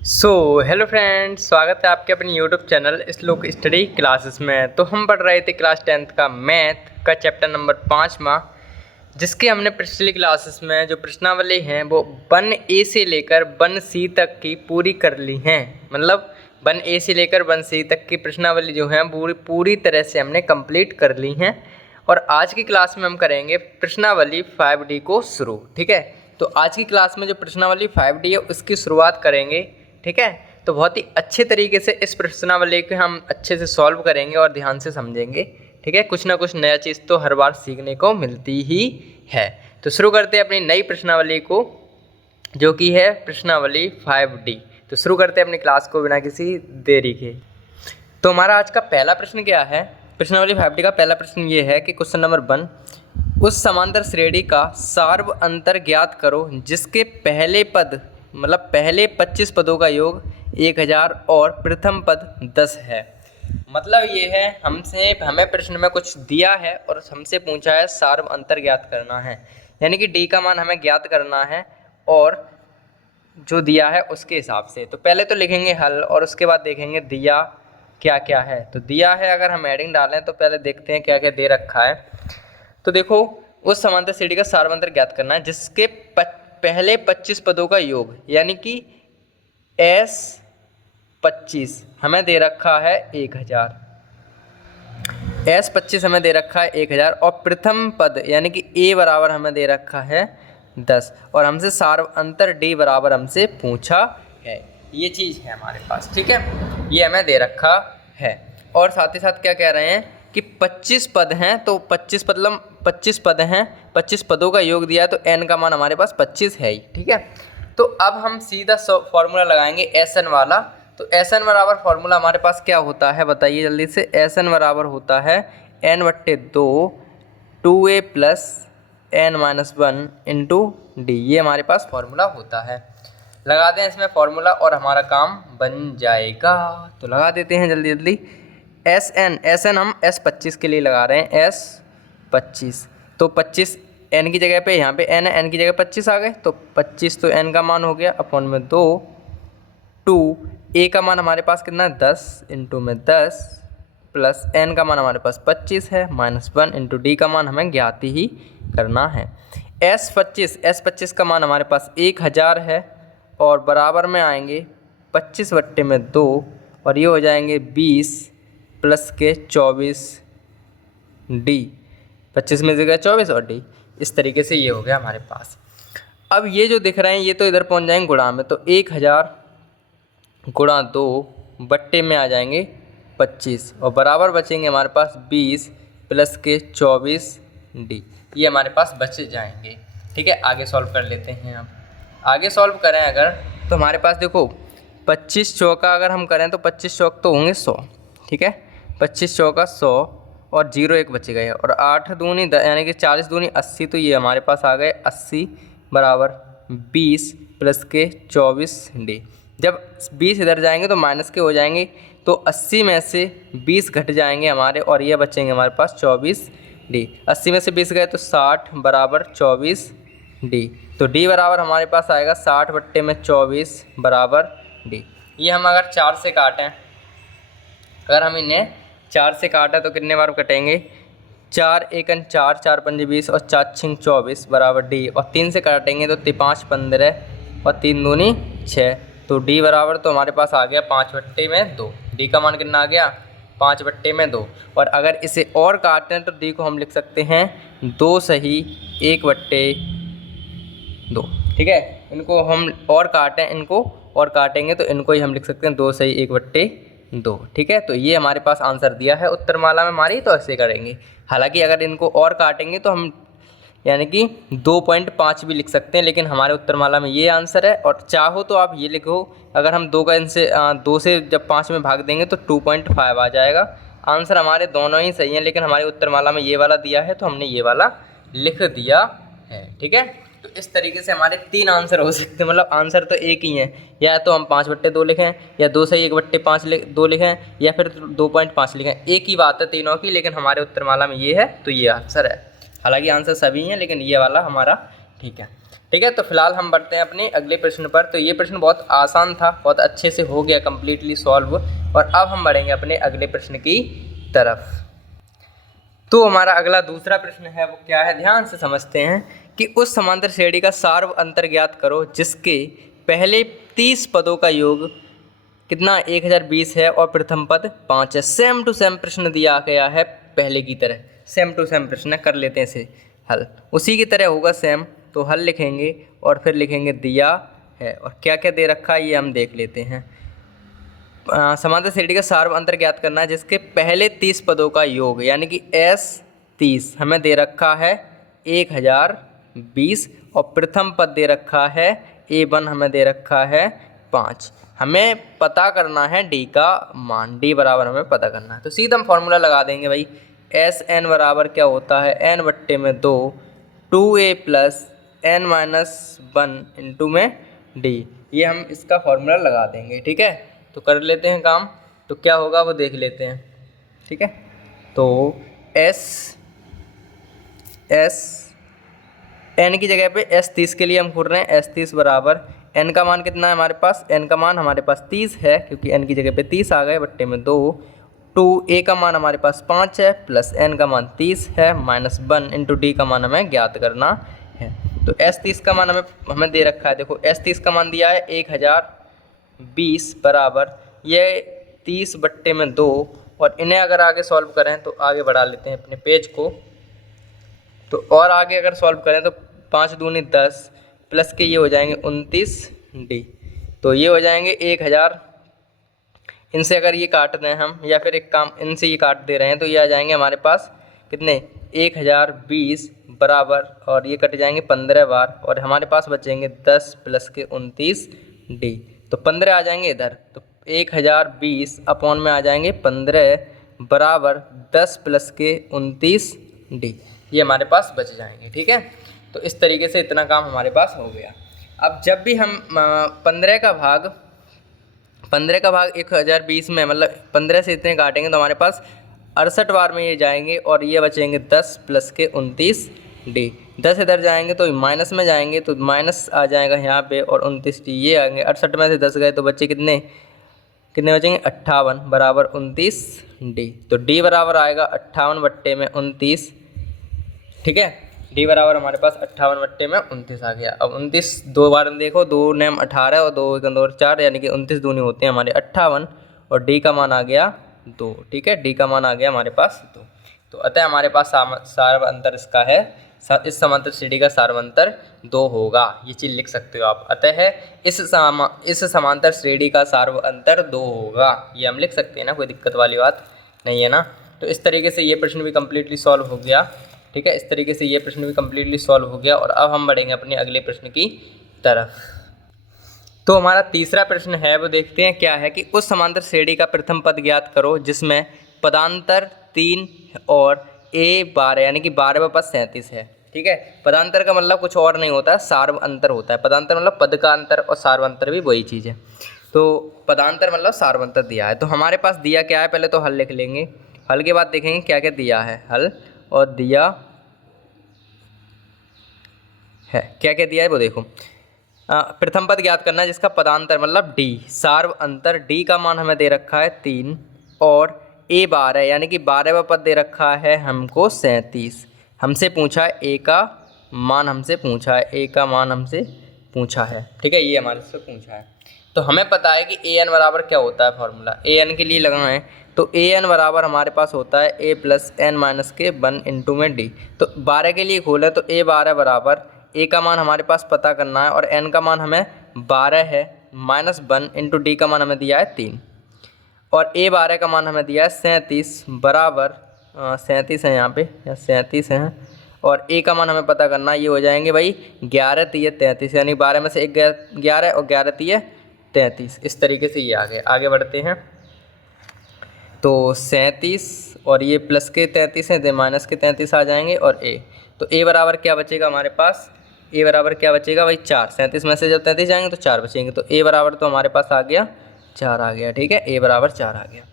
Hello friends, स्वागत है आपके अपने यूट्यूब चैनल श्लोक स्टडी क्लासेस में। तो हम पढ़ रहे थे क्लास 10th का मैथ का चैप्टर नंबर 5वां, जिसके हमने पिछली क्लासेस में जो प्रश्नावली हैं वो 1A से लेकर 1C तक की पूरी कर ली हैं। मतलब 1A से लेकर 1C तक की प्रश्नावली जो है पूरी तरह से हमने कंप्लीट कर ली हैं। और आज की क्लास में हम करेंगे प्रश्नावली 5D को शुरू। ठीक है, तो आज की क्लास में जो प्रश्नावली 5D है उसकी शुरुआत करेंगे। ठीक है, तो बहुत ही अच्छे तरीके से इस प्रश्नावली को हम अच्छे से सॉल्व करेंगे और ध्यान से समझेंगे। ठीक है, कुछ ना कुछ नया चीज़ तो हर बार सीखने को मिलती ही है। तो शुरू करते हैं अपनी नई प्रश्नावली को, जो कि है प्रश्नावली 5D। तो शुरू करते हैं अपनी क्लास को बिना किसी देरी के। तो हमारा आज का पहला प्रश्न क्या है? प्रश्नावली 5D का पहला प्रश्न ये है कि क्वेश्चन नंबर 1, उस समांतर श्रेणी का सार्व अंतर ज्ञात करो जिसके पहले पद मतलब पहले 25 पदों का योग 1000 और प्रथम पद 10 है। मतलब ये है हमें प्रश्न में कुछ दिया है और हमसे पूछा है सार्व अंतर ज्ञात करना है, यानी कि डी का मान हमें ज्ञात करना है और जो दिया है उसके हिसाब से। तो पहले तो लिखेंगे हल और उसके बाद देखेंगे दिया क्या क्या है। तो दिया है, अगर हम एडिंग डालें तो पहले देखते हैं क्या क्या दे रखा है। तो देखो, उस समांतर श्रेणी का सार्व अंतर ज्ञात करना है जिसके पहले 25 पदों का योग, यानी कि S25 हमें दे रखा है 1000, S25 हमें दे रखा है 1000 और प्रथम पद यानी कि A बराबर हमें दे रखा है 10 और हमसे सार्व अंतर D बराबर हमसे पूछा है। ये चीज़ है हमारे पास। ठीक है, ये हमें दे रखा है और साथ ही साथ क्या कह रहे हैं कि 25 पद हैं, तो 25 मतलब 25 पद हैं, 25 पदों का योग दिया है तो n का मान हमारे पास 25 है ही। ठीक है, तो अब हम सीधा फॉर्मूला लगाएंगे Sn वाला। तो Sn बराबर फॉर्मूला हमारे पास क्या होता है बताइए जल्दी से। Sn बराबर होता है n/2 2a plus n-1 into D. ये हमारे पास फॉर्मूला होता है। लगा दें इसमें फॉर्मूला और हमारा काम बन जाएगा। तो लगा देते हैं जल्दी जल्दी। Sn हम S25 के लिए लगा रहे हैं, S25। तो 25 n की जगह पे यहाँ पे n है, n की जगह 25 आ गए, तो 25 तो n का मान हो गया अपॉन में 2 a का मान हमारे पास कितना है 10 इंटू में 10 प्लस n का मान हमारे पास 25 है -1 इंटू डी का मान हमें ज्ञात ही करना है। S25 का मान हमारे पास 1000 है और बराबर में आएंगे 25/2 और ये हो जाएंगे 20 प्लस के 24 डी। 25 में जगह 24 और डी, इस तरीके से ये हो गया हमारे पास। अब ये जो दिख रहे हैं ये तो इधर पहुंच जाएंगे गुणा में, तो 1000 गुणा 2 बट्टे में आ जाएंगे 25 और बराबर बचेंगे हमारे पास 20 प्लस के 24 डी। ये हमारे पास बच जाएंगे। ठीक है, आगे सॉल्व कर लेते हैं। अब आगे सॉल्व करें अगर तो हमारे पास देखो 25 चौका अगर हम करें तो 25 चौक तो होंगे 100। ठीक है, 25 चौका 100 और 0 1 बच गए और 8 दूनी यानी कि 40 दूनी 80, तो ये हमारे पास आ गए 80 बराबर 20 प्लस के 24 डी। जब 20 इधर जाएंगे तो माइनस के हो जाएंगे, तो 80 में से 20 घट जाएंगे हमारे और ये बचेंगे हमारे पास 24 डी। 80 में से 20 गए तो 60 बराबर 24 डी। तो डी बराबर हमारे पास आएगा 60/24 बराबर डी। ये हम अगर 4 से काटें, अगर हम इन्हें 4 से काटें तो कितने बार कटेंगे? 4 एकन 4, 4 पंजे 20 और 4 छिंग 24 बराबर डी। और 3 से काटेंगे तो 5 15 और 3 दूनी 6, तो डी बराबर तो हमारे पास आ गया 5/2। डी का मान कितना आ गया? 5/2। और अगर इसे और काटें तो डी को हम लिख सकते हैं 2 सही 1/2। ठीक है, इनको हम और काटें, इनको और काटेंगे तो इनको ही हम लिख सकते हैं 2 सही 1/2। ठीक है, तो ये हमारे पास आंसर दिया है उत्तरमाला में हमारी, तो ऐसे करेंगे। हालांकि अगर इनको और काटेंगे तो हम यानी कि 2.5 भी लिख सकते हैं, लेकिन हमारे उत्तरमाला में ये आंसर है। और चाहो तो आप ये लिखो, अगर हम 2 से जब 5 में भाग देंगे तो 2.5 आ जाएगा। आंसर हमारे दोनों ही सही हैं, लेकिन हमारे उत्तरमाला में ये वाला दिया है तो हमने ये वाला लिख दिया है। ठीक है, तो इस तरीके से हमारे 3 आंसर हो सकते हैं। मतलब आंसर तो एक ही है, या तो हम 5/2 लिखें, या 2 सही 1/2 लिखें, या फिर 2.5 लिखें। एक ही बात है तीनों की, लेकिन हमारे उत्तरमाला में ये है तो ये आंसर है। हालांकि आंसर सभी हैं, लेकिन ये वाला हमारा ठीक है। ठीक है, तो फिलहाल हम बढ़ते हैं अपने अगले प्रश्न पर। तो ये प्रश्न बहुत आसान था, बहुत अच्छे से हो गया कम्प्लीटली सॉल्व। और अब हम बढ़ेंगे अपने अगले प्रश्न की तरफ। तो हमारा अगला दूसरा प्रश्न है वो क्या है, ध्यान से समझते हैं कि उस समांतर श्रेणी का सार्व अंतर ज्ञात करो जिसके पहले 30 पदों का योग कितना 1020 है और प्रथम पद 5 है। सेम टू सेम प्रश्न दिया गया है पहले की तरह, सेम टू सेम प्रश्न कर लेते हैं इसे हल, उसी की तरह होगा सेम। तो हल लिखेंगे और फिर लिखेंगे दिया है, और क्या क्या दे रखा है ये हम देख लेते हैं। समांतर श्रेणी का सार्व अंतर ज्ञात करना है जिसके पहले 30 पदों का योग, यानी कि S 30 हमें दे रखा है 1020 और प्रथम पद दे रखा है A1 हमें दे रखा है 5। हमें पता करना है D का मान, D बराबर हमें पता करना है। तो सीधा हम फॉर्मूला लगा देंगे भाई, SN बराबर क्या होता है N बट्टे में 2 2A plus N minus 1 into में D। ये हम इसका फॉर्मूला लगा देंगे। ठीक है, तो कर लेते हैं काम। तो क्या होगा वो देख लेते हैं। ठीक है, तो N की जगह पे S30 के लिए हम खोल रहे हैं। S30 बराबर N का मान कितना है हमारे पास, N का मान हमारे पास 30 है क्योंकि N की जगह पे 30 आ गए, बट्टे में 2 2A का मान हमारे पास 5 है प्लस N का मान 30 है माइनस 1 इंटू D का मान हमें ज्ञात करना है। तो S30 का मान हमें दे रखा है, देखो S30 का मान दिया है 1020 बराबर ये 30 बट्टे में 2, और इन्हें अगर आगे सॉल्व करें तो आगे बढ़ा लेते हैं अपने पेज को। तो और आगे अगर सॉल्व करें तो 5 दूनी 10 प्लस के ये हो जाएंगे 29D, तो ये हो जाएंगे 1000। इनसे अगर ये काट दें हम, या फिर एक काम इनसे ये काट दे रहे हैं, तो ये आ जाएंगे हमारे पास कितने 1020 बराबर, और ये कट जाएंगे 15 बार, और हमारे पास बचेंगे 10 प्लस के 29D। तो 15 आ जाएंगे इधर, तो 1020 अपॉन में आ जाएंगे 15 बराबर 10 प्लस के 29D, ये हमारे पास बच जाएंगे। ठीक है, तो इस तरीके से इतना काम हमारे पास हो गया। अब जब भी हम 15 का भाग 1020 में, मतलब 15 से इतने काटेंगे तो हमारे पास 68 बार में ये जाएंगे, और ये बचेंगे 10 प्लस के 29D। 10 इधर जाएंगे तो माइनस में जाएंगे, तो माइनस आ जाएगा यहाँ पे, और 29D ये आएंगे। 68 में से 10 गए तो बच्चे कितने बचेंगे 58 बराबर 29D। तो D बराबर आएगा 58 बट्टे में 29। ठीक है, D बराबर हमारे पास 58 बट्टे में 29 आ गया। अब 29 दो बार देखो, 2 नेम 18 और 2 1 2 4, यानी कि 29 दूनी होते हैं हमारे 58, और D का मान आ गया 2। ठीक है, D का मान आ गया हमारे पास 2। तो अतः हमारे पास सार्व अंतर इसका है, इस समांतर श्रेणी का सार्व अंतर 2 होगा, ये चीज़ लिख सकते हो आप। अतः इस समांतर श्रेणी का सार्व अंतर 2 होगा, ये हम लिख सकते हैं ना, कोई दिक्कत वाली बात नहीं है ना। तो इस तरीके से ये प्रश्न भी कम्प्लीटली सॉल्व हो गया। ठीक है, इस तरीके से ये प्रश्न भी कम्प्लीटली सॉल्व हो गया। और अब हम बढ़ेंगे अपने अगले प्रश्न की तरफ। तो हमारा तीसरा प्रश्न है वो देखते हैं क्या है कि उस समांतर श्रेणी का प्रथम पद ज्ञात करो जिसमें पदांतर 3 और A12 यानी कि 12वां पद 37 है। ठीक है, पदांतर का मतलब कुछ और नहीं होता, सार्व अंतर होता है। पदांतर मतलब पद का अंतर, और सार्व अंतर भी वही चीज़ है। तो पदांतर मतलब सार्व अंतर दिया है। तो हमारे पास दिया क्या है, पहले तो हल लिख लेंगे, हल के बाद देखेंगे क्या क्या दिया है। हल और दिया है, क्या क्या दिया है वो देखो। प्रथम पद ज्ञात करना है जिसका पदांतर मतलब D, सार्व अंतर D का मान हमें दे रखा है 3, और A12 यानी कि 12वां पद दे रखा है हमको 37। हमसे पूछा है A का मान, हमसे पूछा है A का मान हमसे पूछा है। ठीक है, ये हमारे से पूछा है। तो हमें पता है कि AN बराबर क्या होता है, फॉर्मूला AN के लिए लगाएं तो AN बराबर हमारे पास होता है A प्लस N माइनस के 1 इंटू में D। तो 12 के लिए खोलें तो A12 बराबर A का मान हमारे पास पता करना है, और N का मान हमें 12 है माइनस 1 इंटू D का मान हमें दिया है 3, और A12 का मान हमें दिया है 37 बराबर 37 है यहाँ पे, या 37 है, और A का मान हमें पता करना है। ये हो जाएंगे भाई 11 3 33, यानी 12 में से 1 11 और 11 3 33। इस तरीके से ये आगे बढ़ते हैं। तो 37 और ये प्लस के 33 हैं, तो माइनस के 33 आ जाएंगे, और A। तो A बराबर क्या बचेगा हमारे पास, A बराबर क्या बचेगा भाई 4। 37 में से जब 33 जाएंगे तो 4 बचेंगे, तो A बराबर तो हमारे पास आ गया 4 आ गया। ठीक है, A बराबर 4 आ गया।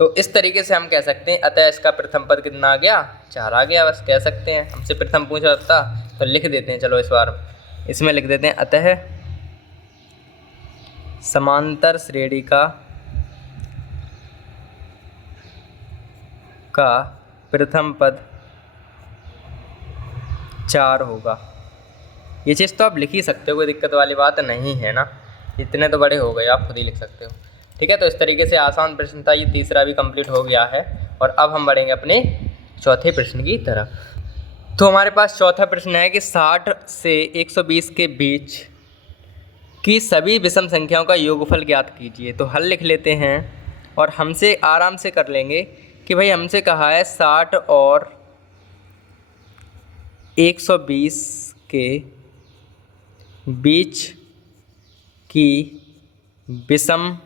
तो इस तरीके से हम कह सकते हैं, अतः इसका प्रथम पद कितना आ गया 4 आ गया, बस कह सकते हैं। हमसे प्रथम पूछा था तो लिख देते हैं, चलो इस बार इसमें लिख देते हैं अतः समांतर श्रेणी का प्रथम पद 4 होगा। ये चीज़ तो आप लिख ही सकते हो, कोई दिक्कत वाली बात नहीं है ना, इतने तो बड़े हो गए, आप खुद ही लिख सकते हो। ठीक है, तो इस तरीके से आसान प्रश्न था, ये तीसरा भी कंप्लीट हो गया है। और अब हम बढ़ेंगे अपने चौथे प्रश्न की तरफ। तो हमारे पास चौथा प्रश्न है कि 60 से 120 के बीच की सभी विषम संख्याओं का योगफल ज्ञात कीजिए। तो हल लिख लेते हैं और हमसे आराम से कर लेंगे कि भाई हमसे कहा है 60 और 120 के बीच की विषम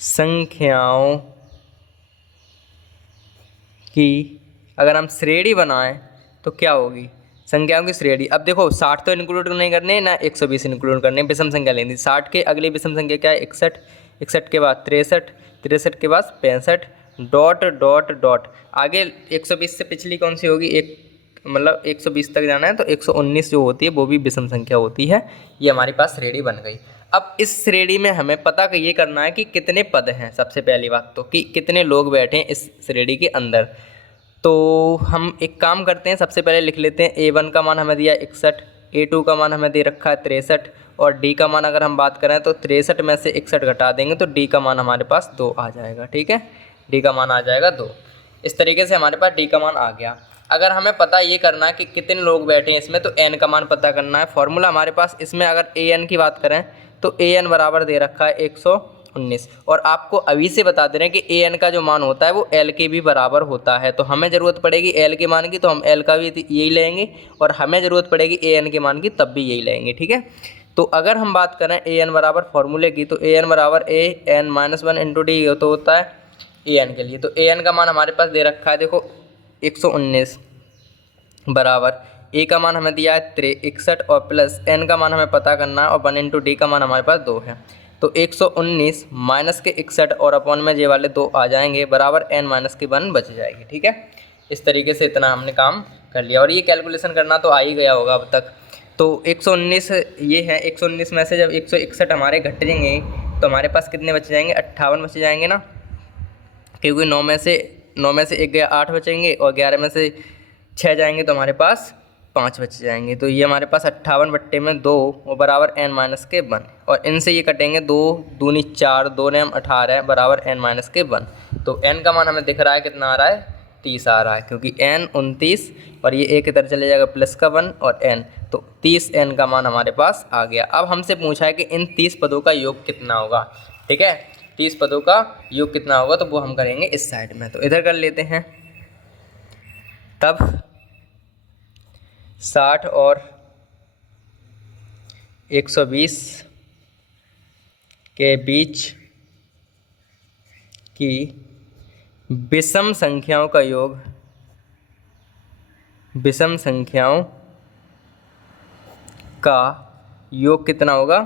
संख्याओं की अगर हम श्रेणी बनाएं तो क्या होगी, संख्याओं की श्रेणी। अब देखो 60 तो इंक्लूड नहीं करने ना 120 इंक्लूड करने, विषम संख्या लेनी। 60 के अगली विषम संख्या क्या है 61, 61 के बाद 63, 63 के बाद 65, डॉट डॉट डॉट आगे 120 से पिछली कौन सी होगी, एक मतलब 120 तक जाना है तो 119 जो होती है वो भी विषम संख्या होती है। ये हमारे पास श्रेणी बन गई। अब इस श्रेणी में हमें पता ये करना है कि कितने पद हैं। सबसे पहली बात तो कि कितने लोग बैठे हैं इस श्रेणी के अंदर। तो हम एक काम करते हैं, सबसे पहले लिख लेते हैं A1 का मान हमें दिया 61, A2 का मान हमें दे रखा है 63 और D का मान अगर हम बात करें तो 63 में से 61 घटा देंगे तो D का मान हमारे पास 2 आ जाएगा। ठीक है, D का मान आ जाएगा 2। इस तरीके से हमारे पास D का मान आ गया। अगर हमें पता ये करना है कि कितने लोग बैठे हैं इसमें तो N का मान पता करना है। फॉर्मूला हमारे पास इसमें अगर AN की बात करें तो AN बराबर दे रखा है 119 और आपको अभी से बता दे रहे हैं कि AN का जो मान होता है वो L के भी बराबर होता है। तो हमें ज़रूरत पड़ेगी L के मान की तो हम L का भी यही लेंगे और हमें ज़रूरत पड़ेगी AN के मान की तब भी यही लेंगे। ठीक है, तो अगर हम बात करें AN बराबर फॉर्मूले की तो AN बराबर AN-1 इंटू डी तो होता है AN के लिए। तो AN का मान हमारे पास दे रखा है देखो 119 बराबर A का मान हमें दिया है 61 और प्लस N का मान हमें पता करना है और 1 इंटू डी का मान हमारे पास 2 है। तो 119 माइनस के 61 और अपॉन में ये वाले 2 आ जाएंगे बराबर N माइनस की 1 बच जाएगी। ठीक है, इस तरीके से इतना हमने काम कर लिया और ये कैलकुलेशन करना तो आ ही गया होगा अब तक। तो 119 ये है, 119 में से जब 161 हमारे घट जाएंगे तो हमारे पास कितने बच जाएंगे 58 बच जाएंगे ना, क्योंकि 9 में से 1 गया 8 बचेंगे और 11 में से 6 जाएंगे तो हमारे पास 5 बच जाएंगे। तो ये हमारे पास 58 बट्टे में 2 और बराबर N माइनस के 1 और इनसे ये कटेंगे 2 दूनी 4 2 ने 18 बराबर N माइनस के 1। तो N का मान हमें दिख रहा है कितना आ रहा है 30 आ रहा है, क्योंकि N 29 और ये एक इधर चले जाएगा प्लस का 1 और N, तो 30 N का मान हमारे पास आ गया। अब हमसे पूछा है कि इन 30 पदों का योग कितना होगा। ठीक है, 30 पदों का योग कितना होगा तो वो हम करेंगे इस साइड में, तो इधर कर लेते हैं। तब 60 और 120 के बीच की विषम संख्याओं का योग, विषम संख्याओं का योग कितना होगा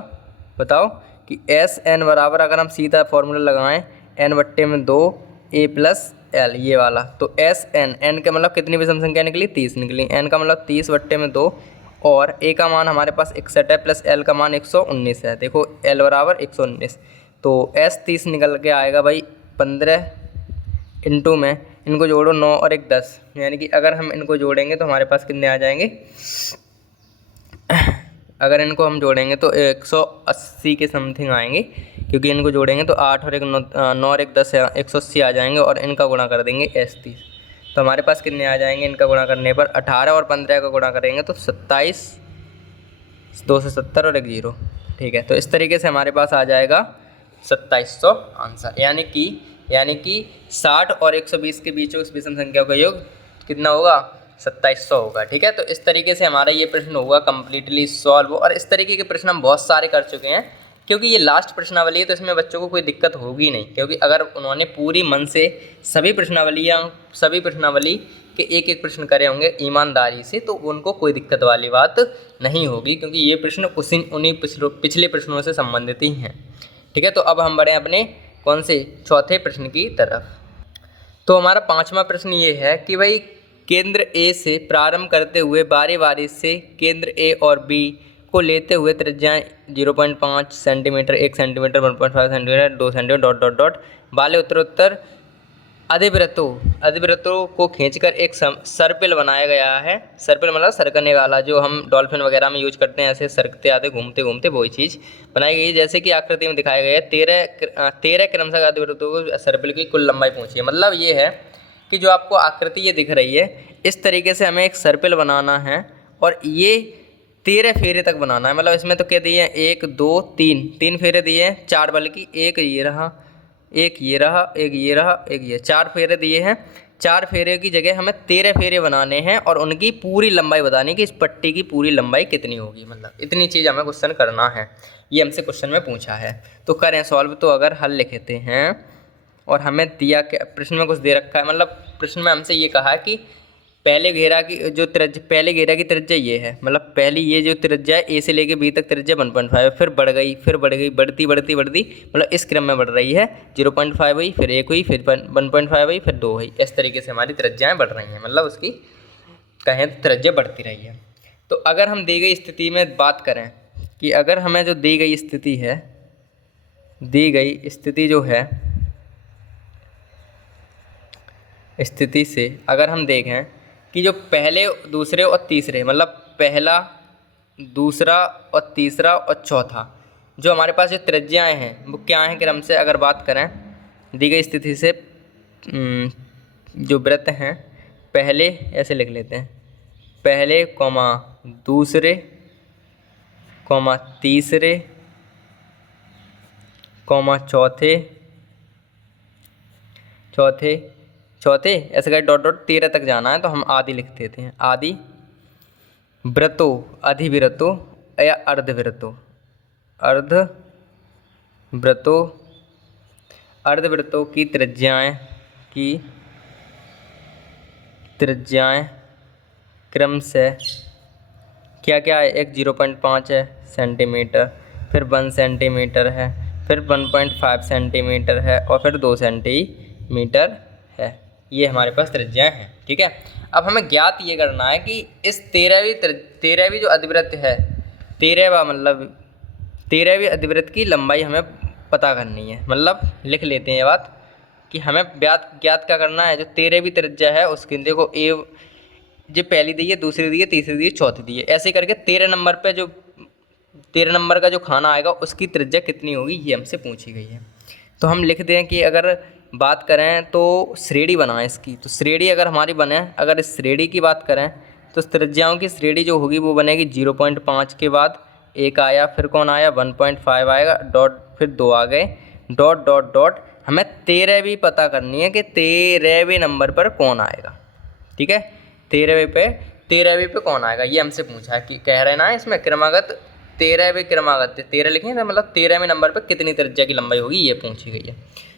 बताओ। कि SN बराबर अगर हम सीधा फॉर्मूला लगाएं N बट्टे में 2 A प्लस L ये वाला, तो SN N का मतलब कितनी विषम संख्या निकली 30 निकली, N का मतलब 30 बट्टे में 2 और A का मान हमारे पास 61 है प्लस L का मान 119 है। देखो L बराबर 119 तो S 30 निकल के आएगा भाई 15 इंटू में इनको जोड़ो 9 और 1 10, यानी कि अगर हम इनको जोड़ेंगे तो हमारे पास कितने आ जाएंगे, अगर इनको हम जोड़ेंगे तो 180 के समथिंग आएंगे, क्योंकि इनको जोड़ेंगे तो 8 और 1 9 और 1 10 180 आ जाएंगे और इनका गुणा कर देंगे S 30, तो हमारे पास कितने आ जाएंगे इनका गुणा करने पर 18 और 15 का गुणा करेंगे तो 27, 2 से 70 और 1 0। ठीक है, तो इस तरीके से हमारे पास आ जाएगा 2700 आंसर, यानी कि 60 और 120 के बीच उस विषम संख्याओं का योग कितना होगा 2700 होगा। ठीक है, तो इस तरीके से हमारा ये प्रश्न होगा कम्प्लीटली सॉल्व। और इस तरीके के प्रश्न हम बहुत सारे कर चुके हैं, क्योंकि ये लास्ट प्रश्नावली है तो इसमें बच्चों को कोई दिक्कत होगी नहीं, क्योंकि अगर उन्होंने पूरी मन से सभी प्रश्नावली के एक एक प्रश्न करे होंगे ईमानदारी से, तो उनको कोई दिक्कत वाली बात नहीं होगी, क्योंकि ये प्रश्न उन्हीं पिछले प्रश्नों से संबंधित ही हैं। ठीक है, तो अब हम बढ़ें अपने कौन से चौथे प्रश्न की तरफ। तो हमारा 5वां प्रश्न ये है कि भाई केंद्र ए से प्रारंभ करते हुए बारी बारी से केंद्र ए और बी को लेते हुए त्रिज्याएं 0.5 centimetre, 1 centimetre, 1.5 centimetre, 2 centimetre dot dot dot वाले उत्तरोत्तर अधिवृत्तों को खींचकर एक सर्पिल बनाया गया है। सर्पिल मतलब सरकने वाला, जो हम डॉल्फिन वगैरह में यूज करते हैं, ऐसे सरकते आते घूमते घूमते वही चीज़ बनाई गई है। जैसे कि आकृति में दिखाया गया है, 13 क्रमशः अधिवृत्तों को सर्पिल की कुल लंबाई पूछी है। मतलब ये है कि जो आपको आकृति ये दिख रही है, इस तरीके से हमें एक सर्पिल बनाना है और ये 13 फेरे तक बनाना है। मतलब इसमें तो क्या दिए हैं, 1 2 3 फेरे दिए हैं, 4 बल्कि एक ये रहा, एक ये रहा, एक ये रहा, एक ये, 4 फेरे दिए हैं। 4 फेरे की जगह हमें 13 फेरे बनाने हैं और उनकी पूरी लंबाई बतानी है कि इस पट्टी की पूरी लंबाई कितनी होगी। मतलब इतनी चीज़ हमें क्वेश्चन करना है, ये हमसे क्वेश्चन में पूछा है। तो करें सॉल्व। तो अगर हल लिखते हैं और हमें दिया क्या, प्रश्न में कुछ दे रखा है, मतलब प्रश्न में हमसे ये कहा है कि पहले घेरा की जो त्रिज्या, पहले घेरा की त्रिज्या ये है। मतलब पहली ये जो त्रिज्या है, ए से लेके बी तक त्रिज्या 1.5, फिर बढ़ गई, फिर बढ़ गई, बढ़ती बढ़ती बढ़ती, मतलब इस क्रम में बढ़ रही है। 0.5 हुई, फिर 1 हुई, फिर 1.5 हुई, फिर 2 हुई। इस तरीके से हमारी त्रिज्याएँ बढ़ रही हैं, मतलब उसकी कहें तो त्रिज्या बढ़ती रही है। तो अगर हम दी गई स्थिति में बात करें कि अगर हमें जो दी गई स्थिति है, दी गई स्थिति जो है, स्थिति से अगर हम देखें कि जो पहले, दूसरे और तीसरे, मतलब पहला, दूसरा और तीसरा और चौथा, जो हमारे पास जो त्रिज्याएँ हैं वो क्या हैं क्रम से अगर बात करें दी गई स्थिति से, जो वृत्त हैं, पहले ऐसे लिख लेते हैं, पहले कॉमा दूसरे कॉमा तीसरे कॉमा चौथे ऐसे करके डॉट डॉट 13 तक जाना है। तो हम आदि लिख देते हैं, आदि वृत्तों, अधिवृत्तों या अर्धवृत्तों, अर्धवृत्तों की त्रिज्याएं क्रम से क्या क्या है, एक 0.5 है सेंटीमीटर, फिर 1 सेंटीमीटर है, फिर 1.5 सेंटीमीटर है और फिर 2 सेंटीमीटर है। ये हमारे पास त्रिज्याएं हैं। ठीक है, अब हमें ज्ञात ये करना है कि इस 13वीं जो अधिवृत्त है, 13वीं अधिवृत्त की लंबाई हमें पता करनी है। मतलब लिख लेते हैं ये बात कि हमें ज्ञात क्या करना है, जो 13वीं त्रिज्या है उसकी, देखो ए जो पहली दी है, दूसरी दी है, तीसरी दी है, चौथी दी है, ऐसे करके 13 नंबर पे जो 13 नंबर का जो खाना आएगा उसकी त्रिज्या कितनी होगी, ये हमसे पूछी गई है। तो हम लिख दें कि अगर बात करें तो श्रेणी बनाएं इसकी। तो श्रेणी अगर हमारी बने, अगर इस श्रेणी की बात करें तो त्रिज्याओं की श्रेणी जो होगी वो बनेगी 0.5 के बाद 1 आया, फिर कौन आया 1.5 आएगा, डॉट फिर 2 आ गए, डॉट डॉट डॉट। हमें 13वीं पता करनी है कि 13वें नंबर पर कौन आएगा। ठीक है, 13वें पे कौन आएगा, ये हमसे पूछा है कि कह रहे ना इसमें क्रमागत 13वें क्रमागत 13 लिखेंगे, मतलब 13वें नंबर पर कितनी त्रिज्या की लंबाई होगी ये पूछी गई है।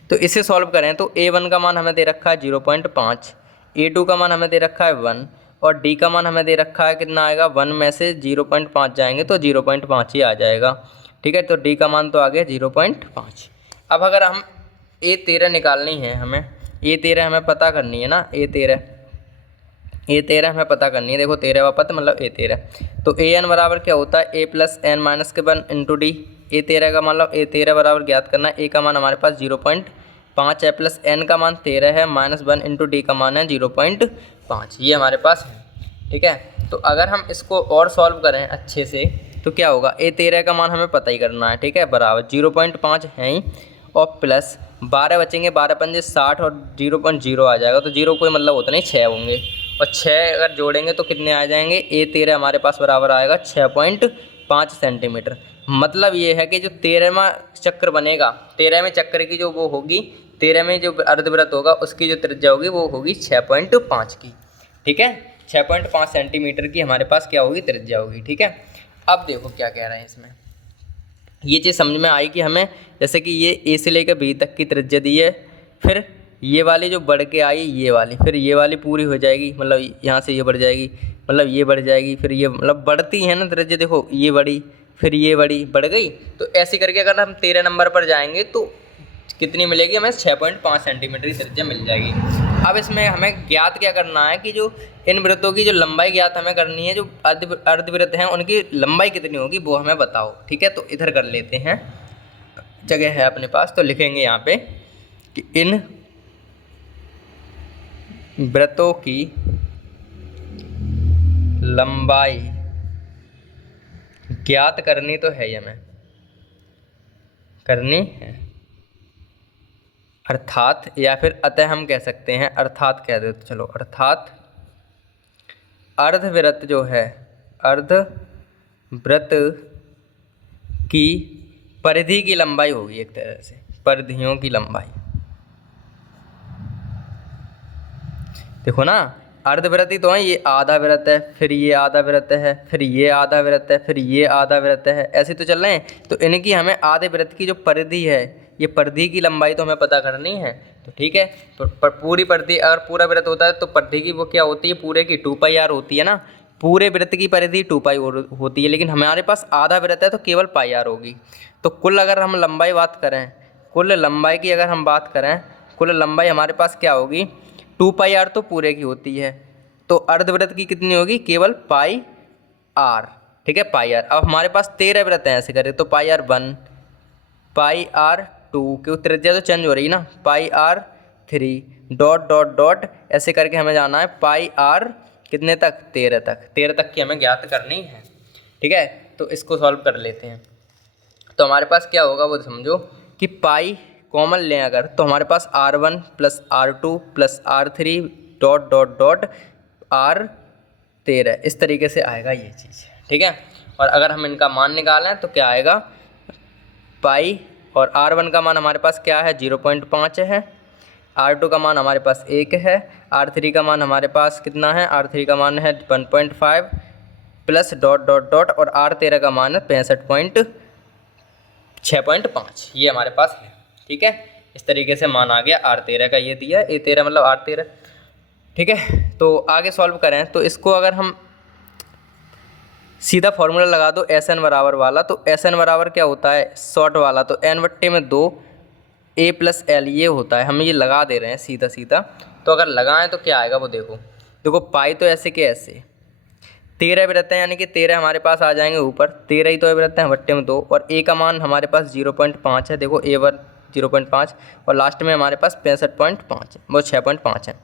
तो इसे सॉल्व करें तो A1 का मान हमें दे रखा है 0.5, A2 का मान हमें दे रखा है 1 और D का मान हमें दे रखा है कितना आएगा, 1 में से 0.5 जाएंगे तो 0.5 ही आ जाएगा। ठीक है, तो D का मान तो आ गया 0.5। अब अगर हम A13 निकालनी है, हमें A13 हमें पता करनी है ना, A13 हमें पता करनी है। देखो 13वां पद मतलब A13, तो AN बराबर क्या होता है, A + n - के 1 × D। A13 का मतलब A13 बराबर ज्ञात करना है, A का मान हमारे पास 0.5 है, प्लस n का मान 13 है, -1 × D का मान है 0.5, ये हमारे पास है। ठीक है, तो अगर हम इसको और सॉल्व करें अच्छे से तो क्या होगा, A13 का मान हमें पता ही करना है। ठीक है, बराबर 0.5 है ही और प्लस 12 बचेंगे, 12 × 5 = 60 और 0.0 आ जाएगा, तो 0 कोई मतलब होता नहीं, 6 होंगे और 6 अगर जोड़ेंगे तो कितने आ जाएंगे, A13 हमारे पास बराबर आएगा 6.5 सेंटीमीटर। मतलब ये है कि जो 13वां चक्र बनेगा, 13वें चक्र की जो वो होगी, 13वें जो अर्धवृत्त होगा उसकी जो त्रिज्या होगी वो होगी 6.5 की। ठीक है, 6.5 सेंटीमीटर की हमारे पास क्या होगी, त्रिज्या होगी। ठीक है, अब देखो क्या कह रहे हैं इसमें, ये चीज़ समझ में आई कि हमें जैसे कि ये A से लेकर B तक की त्रिज्या दी है, फिर ये वाली जो बढ़ के आई ये वाली, फिर ये वाली पूरी हो जाएगी, मतलब यहाँ से ये बढ़ जाएगी, मतलब ये बढ़ जाएगी, फिर ये मतलब बढ़ती है ना त्रिज्या, देखो ये बढ़ी, फिर ये बढ़ी, बढ़ गई। तो ऐसे करके अगर हम 13 नंबर पर जाएंगे तो कितनी मिलेगी हमें, 6.5 सेंटीमीटर की त्रिज्या मिल जाएगी। अब इसमें हमें ज्ञात क्या करना है कि जो इन वृत्तों की जो लंबाई ज्ञात हमें करनी है, जो अर्धवृत्त हैं उनकी लंबाई कितनी होगी वो हमें बताओ। ठीक है, तो इधर कर लेते हैं, जगह है अपने पास, तो लिखेंगे यहाँ पे कि इन वृत्तों की लंबाई ज्ञात करनी तो है, हमें करनी है, अर्थात, या फिर अतः हम कह सकते हैं, अर्थात कह दे तो चलो, अर्थात अर्धवृत्त जो है, अर्धवृत्त की परिधि की लंबाई होगी, एक तरह से परिधियों की लंबाई। देखो ना, अर्धवृत्त ही तो है, ये आधा वृत्त है, फिर ये आधा वृत्त है, फिर ये आधा वृत्त है, फिर ये आधा वृत्त है, ऐसे तो चल रहे हैं। तो इनकी हमें आधे वृत्त की जो परिधि है, ये परिधि की लंबाई तो हमें पता करनी है। तो ठीक है, पर पूरी परिधि, अगर पूरा वृत्त होता है तो परिधि की वो क्या होती है, पूरे की 2πr होती है ना, पूरे वृत्त की परिधि 2π होती है, लेकिन हमारे पास आधा वृत्त है तो केवल πr होगी। तो कुल अगर हम लंबाई बात करें, कुल लंबाई की अगर हम बात करें, कुल लंबाई हमारे पास क्या होगी, 2πr तो पूरे की होती है, तो अर्धवृत्त की कितनी होगी, केवल πr। ठीक है, πr। अब हमारे पास 13 वृत्त हैं, ऐसे करें तो πr1, πr2, क्योंकि त्रिज्या तो चेंज हो रही है ना, πr3 डॉट डॉट डॉट ऐसे करके हमें जाना है πr कितने तक, 13 तक। 13 तक की हमें ज्ञात करनी है। ठीक है, तो इसको सॉल्व कर लेते हैं। तो हमारे पास क्या होगा वो समझो कि पाई कॉमन लें अगर, तो हमारे पास r1 plus r2 plus r3 dot dot dot r13 इस तरीके से आएगा ये चीज़। ठीक है, और अगर हम इनका मान निकालें तो क्या आएगा, पाई, और r1 का मान हमारे पास क्या है, 0.5 है, r2 का मान हमारे पास 1 है, r3 का मान हमारे पास कितना है, r3 का मान है 1.5 प्लस डॉट डॉट डॉट, और r13 का मान है 6.5, ये हमारे पास है। ठीक है, इस तरीके से मान आ गया r13 का, ये दिया a13 मतलब r13। ठीक है, तो आगे सॉल्व करें तो इसको अगर हम सीधा फॉर्मूला लगा दो SN बराबर वाला, तो SN बराबर क्या होता है, शॉर्ट वाला, तो n/2 a प्लस l ये होता है, हम ये लगा दे रहे हैं सीधा सीधा। तो अगर लगाएं तो क्या आएगा वो देखो, देखो पाई तो ऐसे के ऐसे 13 वृत्त हैं, यानी कि 13 हमारे पास आ जाएंगे ऊपर, 13 ही तो वृत्त हैं, बट्टे में 2, और a का मान हमारे पास 0.5 है, देखो a1 0.5, और लास्ट में हमारे पास 65.5 है, वो 6.5 है।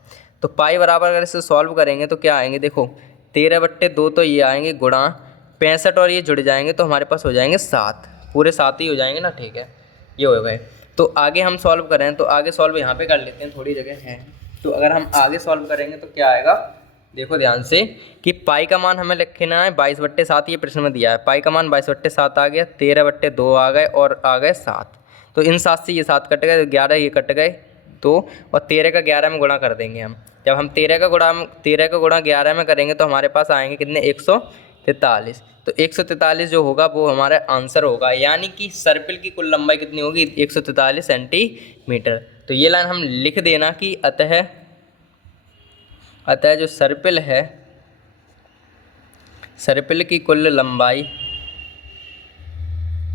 तो पाई बराबर अगर इसे सॉल्व करेंगे तो क्या आएंगे, देखो 13/2 तो ये आएंगे गुणा 65 और ये जुड़ जाएंगे तो हमारे पास हो जाएंगे 7, पूरे 7 ही हो जाएंगे ना। ठीक है, ये हो गए। तो आगे हम सॉल्व करें तो आगे सॉल्व यहाँ पे कर लेते हैं, थोड़ी जगह है। तो अगर हम आगे सॉल्व करेंगे तो क्या आएगा, देखो ध्यान से कि पाई का मान हमें लिखना है 22/7, ये प्रश्न में दिया है, पाई का मान 22/7 आ गया, 13/2 आ गए और आ गए 7। तो इन 7 से ये 7 कट गए, 11 ये कट गए 2, और 13 का 11 में गुणा कर देंगे हम। जब हम 13 का गुणा 11 में करेंगे तो हमारे पास आएंगे कितने, 143। तो 143 जो होगा वो हमारा आंसर होगा, यानी कि सर्पिल की कुल लंबाई कितनी होगी, 143 सेंटीमीटर। तो ये लाइन हम लिख देना कि अतः जो सर्पिल है, सर्पिल की कुल लंबाई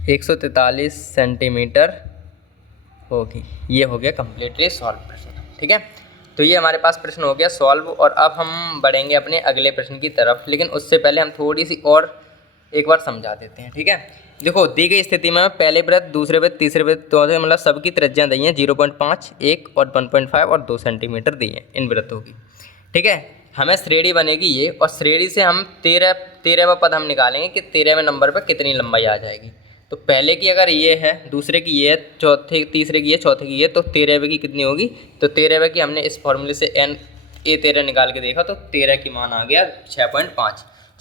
143 सेंटीमीटर होगी। ये हो गया कम्प्लीटली सॉल्व प्रश्न। ठीक है, तो ये हमारे पास प्रश्न हो गया सॉल्व, और अब हम बढ़ेंगे अपने अगले प्रश्न की तरफ, लेकिन उससे पहले हम थोड़ी सी और एक बार समझा देते हैं। ठीक है, देखो दी गई स्थिति में पहले वृत्त, दूसरे वृत्त, तीसरे वृत्त, चौथे, मतलब सबकी त्रिज्यां दी हैं 0.5, 1 और 1.5 और 2 सेंटीमीटर दी हैं इन वृत्तों की। ठीक है, हमें श्रेणी बनेगी ये, और श्रेणी से हम 13वां पद हम निकालेंगे कि 13वें नंबर पर कितनी लंबाई आ जाएगी। तो पहले की अगर ये है, दूसरे की ये है, तीसरे की ये, चौथे की ये, तो 13वें की कितनी होगी, तो 13वें की हमने इस फॉर्मूले से a13 निकाल के देखा तो 13 की मान आ गया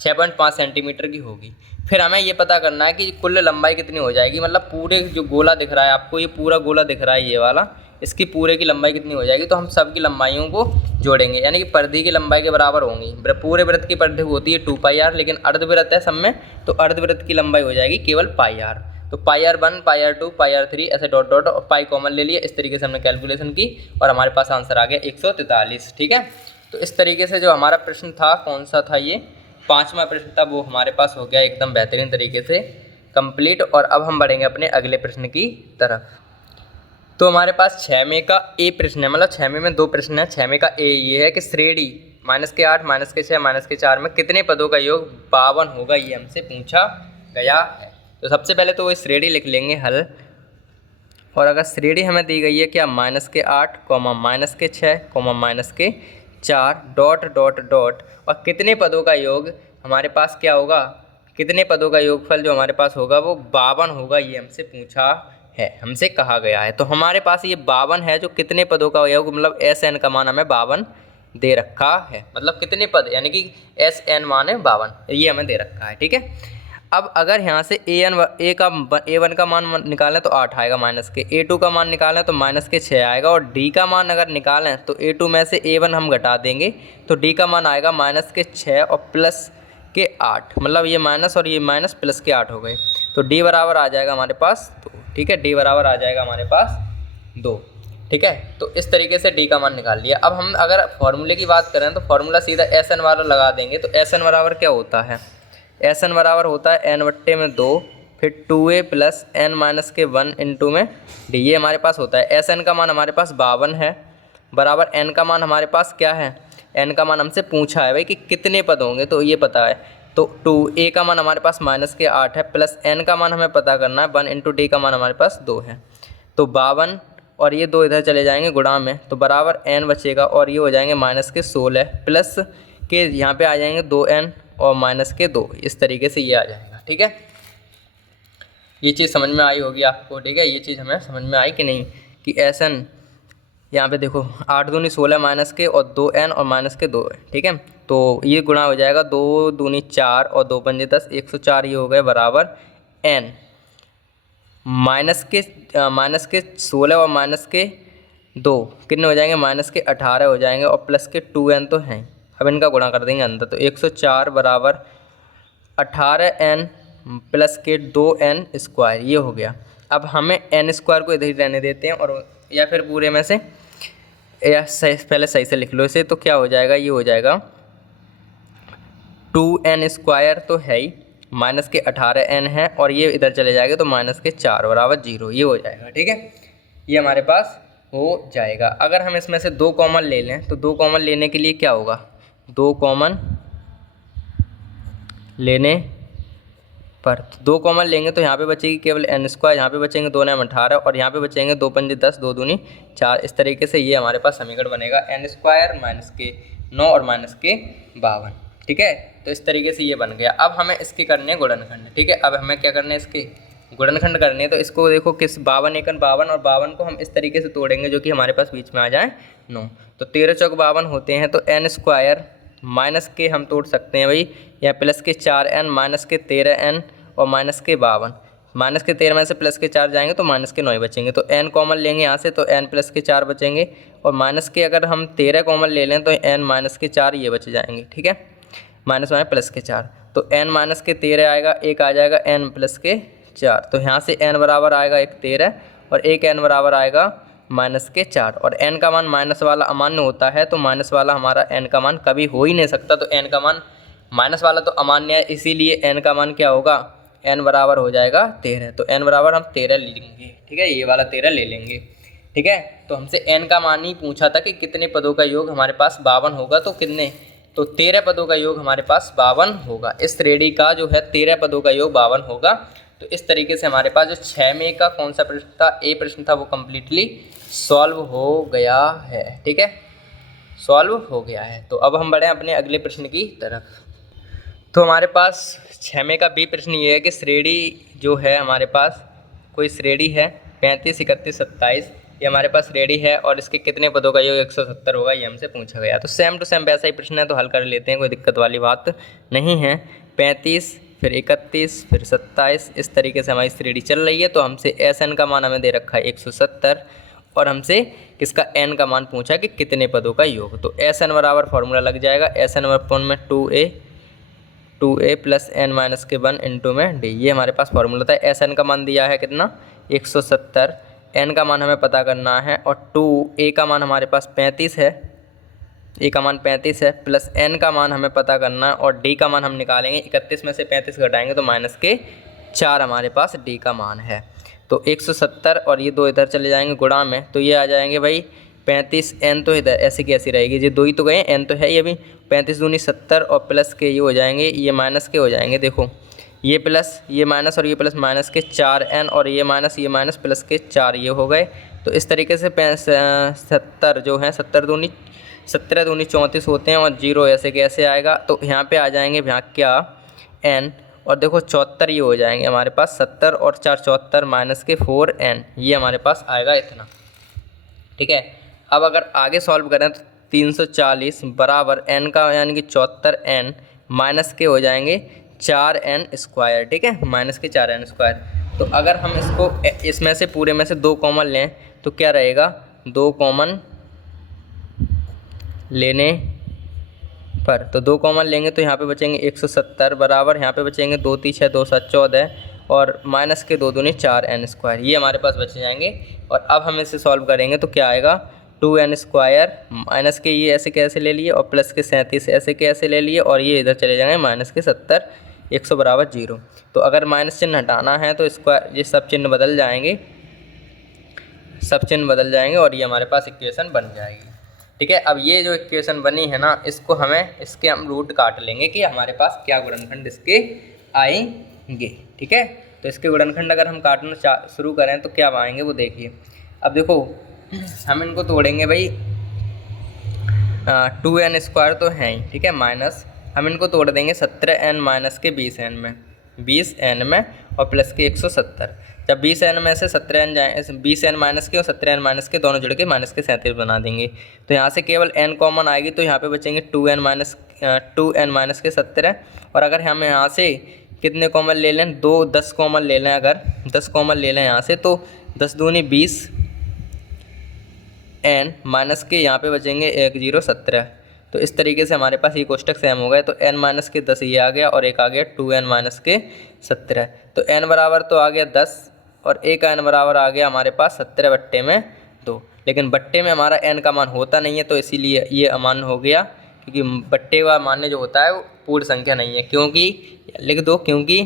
6.5 सेंटीमीटर की होगी। फिर हमें ये पता करना है कि कुल लंबाई कितनी हो जाएगी, मतलब पूरे जो गोला दिख रहा है आपको, ये पूरा गोला दिख रहा है ये वाला, इसकी पूरे की लंबाई कितनी हो जाएगी। तो हम सब की लंबाइयों को जोड़ेंगे, यानी कि परिधि की लंबाई के बराबर होंगी। पूरे वृत्त की परिधि होती है 2πr, लेकिन अर्धवृत्त है सब में, तो अर्धवृत्त की लंबाई हो जाएगी केवल πr। तो πr1, πr2, πr3 ऐसे डॉट डॉट, और पाई कॉमन ले लिया। इस तरीके से हमने कैलकुलेशन की और हमारे पास आंसर आ गया 143। ठीक है, तो इस तरीके से जो हमारा प्रश्न था, कौन सा था ये, 5वां प्रश्न था, वो हमारे पास हो गया एकदम बेहतरीन तरीके से कंप्लीट। और अब हम बढ़ेंगे अपने अगले प्रश्न की तरफ। तो हमारे पास 6 में का ए प्रश्न है, मतलब 6 में 2 प्रश्न है। 6 में का ए ये है कि श्रेणी -8, -6, -4 में कितने पदों का योग 52 होगा, ये हमसे पूछा गया है। तो सबसे पहले तो वो श्रेणी लिख लेंगे हल। और अगर श्रेणी हमें दी गई है क्या, -8, -6, -4 डॉट डॉट डॉट, और कितने पदों का योग हमारे पास क्या होगा, कितने पदों का योगफल जो हमारे पास होगा वो 52 होगा, ये हमसे पूछा है, हमसे कहा गया है। तो हमारे पास ये 52 है जो कितने पदों का योग, मतलब SN का मान हमें 52 दे रखा है, मतलब कितने पद यानी कि SN मान है 52, ये हमें दे रखा है। ठीक है, अब अगर यहाँ से A1 का मान निकालें तो 8 आएगा माइनस के, A2 का मान निकालें तो -6 आएगा, और D का मान अगर निकालें तो A2 में से A1 हम घटा देंगे तो D का मान आएगा -6 और +8, मतलब ये माइनस और ये माइनस +8 हो गए। तो D बराबर आ जाएगा हमारे पास 2। ठीक है, D बराबर आ जाएगा हमारे पास 2। ठीक है, तो इस तरीके से D का मान निकाल लिया। अब हम अगर फॉर्मूले की बात करें तो फॉर्मूला सीधा SN वाला लगा देंगे। तो SN बराबर क्या होता है, SN बराबर होता है n/2, फिर 2a + n-1 इंटू में d, ये हमारे पास होता है। SN का मान हमारे पास 52 है, बराबर n का मान हमारे पास क्या है, n का मान हमसे पूछा है भाई कि कितने पद होंगे, तो ये पता है। तो 2a का मान हमारे पास -8 है, प्लस n का मान हमें पता करना है 1 इंटू d का मान हमारे पास 2 है। तो 52 और ये 2 इधर चले जाएंगे गुणा में, तो बराबर n बचेगा, और ये हो जाएंगे -16 प्लस के यहाँ पे आ जाएंगे 2n और -2, इस तरीके से ये आ जाएगा। ठीक है, ये चीज़ समझ में आई होगी आपको। ठीक है, ये चीज़ हमें समझ में आई कि नहीं, कि SN यहाँ पे देखो 8 दूनी 16 -के और 2n और -2 है। ठीक है, तो ये गुणा हो जाएगा 2 दूनी 4 और 2 पंजे 10, 104 ये हो गए बराबर n, -के 16 और -2 कितने हो जाएंगे, -18 हो जाएंगे, और प्लस के 2n तो हैं, अब इनका गुणा कर देंगे अंदर। तो 104 बराबर 18n प्लस के 2n स्क्वायर, ये हो गया। अब हमें n स्क्वायर को इधर ही रहने देते हैं, और या फिर पूरे में से, या पहले सही से लिख लो इसे, तो क्या हो जाएगा, ये हो जाएगा 2n स्क्वायर तो है ही, -18n है, और ये इधर चले जाएगा तो -4 बराबर 0, ये हो जाएगा। ठीक है, ये हमारे पास हो जाएगा। अगर हम इसमें से 2 कॉमन ले लें तो 2 कॉमन लेने के लिए क्या होगा, 2 कॉमन लेने पर 2 कॉमन लेंगे तो यहाँ पे बचेगी केवल n स्क्वायर, यहाँ पे बचेंगे 2 9 18, और यहाँ पे बचेंगे 2 पंजे 10, 2 दूनी 4, इस तरीके से ये हमारे पास समीकरण बनेगा n स्क्वायर -9 और -52। ठीक है, तो इस तरीके से ये बन गया। अब हमें इसके करने हैं गुणनखंड। ठीक है, अब हमें क्या करना है, इसके गुणनखंड करने हैं। तो इसको देखो किस 52 एकन 52, और 52 को हम इस तरीके से तोड़ेंगे जो कि हमारे पास बीच में आ जाए 9, तो 13 चौक 52 होते हैं। तो n स्क्वायर माइनस के हम तोड़ सकते हैं भाई, या प्लस के 4n माइनस के 13n और -52, -13 में से प्लस के 4 जाएंगे तो -9 ही बचेंगे। तो n कॉमन लेंगे यहाँ से तो n प्लस के 4 बचेंगे, और माइनस के अगर हम 13 कॉमन ले लें तो n -4 ये बच जाएंगे। ठीक है, माइनस प्लस के 4, तो n -13 आएगा, एक आ जाएगा n प्लस के 4, तो यहाँ से n बराबर आएगा 13 और एक n बराबर आएगा -4, और n का मान माइनस वाला अमान्य होता है, तो माइनस वाला हमारा n का मान कभी हो ही नहीं सकता। तो n का मान माइनस वाला तो अमान्य है, इसीलिए n का मान क्या होगा, n बराबर हो जाएगा 13, तो n बराबर हम 13 ले लेंगे। ठीक है, ये वाला 13 ले लेंगे। ठीक है, तो हमसे n का मान ही पूछा था कि कितने पदों का योग हमारे पास 52 होगा, तो कितने, तो 13 पदों का योग हमारे पास 52 होगा। इस श्रेणी का जो है 13 पदों का योग 52 होगा। तो इस तरीके से हमारे पास जो 6 में का कौन सा प्रश्न था, ए प्रश्न था, वो कम्प्लीटली सॉल्व हो गया है। ठीक है, सॉल्व हो गया है। तो अब हम बढ़ें अपने अगले प्रश्न की तरफ। तो हमारे पास 6 में का बी प्रश्न ये है कि श्रेणी जो है हमारे पास, कोई श्रेणी है 35 31 27, ये हमारे पास श्रेणी है, और इसके कितने पदों का योग 170 होगा, ये हमसे पूछा गया। तो सेम टू सेम वैसा ही प्रश्न है, तो हल कर लेते हैं, कोई दिक्कत वाली बात नहीं है। 35 फिर 31 फिर 27, इस तरीके से हमारी श्रेणी चल रही है। तो हमसे SN का मान हमें दे रखा है 170, और हमसे किसका n का मान पूछा है कि कितने पदों का योग। तो SN बराबर फॉर्मूला लग जाएगा, SN अपॉन में 2a प्लस n-1 इंटू में d, ये हमारे पास फॉर्मूला था। SN का मान दिया है कितना 170, n का मान हमें पता करना है, और 2a का मान हमारे पास 35 है, a का मान 35 है, प्लस n का मान हमें पता करना है, और d का मान हम निकालेंगे। 31 में से 35 घटाएंगे तो -4 हमारे पास d का मान है। तो 170 और ये 2 इधर चले जाएंगे गुणा में, तो ये आ जाएंगे भाई 35, n तो इधर ऐसे की ऐसी रहेगी, ये 2 ही तो गए, n तो है ये भी, 35 दूनी 70 और प्लस के ये हो जाएंगे, ये माइनस के हो जाएंगे, देखो ये प्लस ये माइनस और ये प्लस माइनस के 4n और ये माइनस प्लस के 4 ये हो गए। तो इस तरीके से 70 जो है 17 दूनी 34 होते हैं और 0 ऐसे कैसे आएगा, तो यहाँ पे आ जाएंगे यहाँ क्या n और देखो 74 ये हो जाएंगे हमारे पास, 70 और 4 74 माइनस के 4n, ये हमारे पास आएगा इतना। ठीक है, अब अगर आगे सॉल्व करें तो 340 बराबर n का यानी कि 74n माइनस के हो जाएंगे 4n स्क्वायर। ठीक है, माइनस के 4n स्क्वायर। तो अगर हम इसको इसमें से पूरे में से 2 कॉमन लें तो क्या रहेगा, 2 कॉमन लेने पर, तो 2 कॉमन लेंगे तो यहाँ पे बचेंगे 170 बराबर, यहाँ पे बचेंगे 2 3 6 2 7 14 और माइनस के 2 दूनी 4n स्क्वायर, ये हमारे पास बच जाएंगे। और अब हम इसे सॉल्व करेंगे तो क्या आएगा, 2n स्क्वायर माइनस के ये ऐसे कैसे ले लिए और प्लस के 37 ऐसे कैसे ले लिए और ये इधर चले जाएंगे माइनस के 70, 100 बराबर 0। तो अगर माइनस चिन्ह हटाना है तो स्क्वायर ये सब चिन्ह बदल जाएंगे, सब चिन्ह बदल जाएंगे और ये हमारे पास इक्वेशन बन जाएगी। ठीक है, अब ये जो इक्वेशन बनी है ना, इसको हमें इसके हम रूट काट लेंगे कि हमारे पास क्या गुणनखंड इसके आएंगे। ठीक है, तो इसके गुणनखंड अगर हम काटना शुरू करें तो क्या आएंगे वो देखिए। अब देखो हम इनको तोड़ेंगे भाई, 2n स्क्वायर तो है ही, ठीक है, माइनस हम इनको तोड़ देंगे 17n माइनस के 20n में, 20n में और प्लस के 170। जब 20n में से 17n जाए 20n माइनस के और 17n माइनस के दोनों जुड़ के माइनस के 37 बना देंगे। तो यहाँ से केवल n कॉमन आएगी तो यहाँ पे बचेंगे 2n माइनस के 17। और अगर हम यहाँ से कितने कॉमन ले लें, 10 कॉमन ले लें, अगर 10 कॉमन ले लें यहाँ से तो 10 दूनी 20 n माइनस के यहाँ पे बचेंगे 1 0 17। तो इस तरीके से हमारे पास ये कोष्टक सेम हो गए। तो n माइनस के 10 ये आ गया और एक आ गया 2n माइनस के 17। तो n बराबर तो आ गया 10 और एक n बराबर आ गया हमारे पास 17 बट्टे में 2। लेकिन बट्टे में हमारा n का मान होता नहीं है तो इसीलिए ये अमान्य हो गया, क्योंकि बट्टे का मान्य जो होता है वो पूर्ण संख्या नहीं है, क्योंकि लिख दो क्योंकि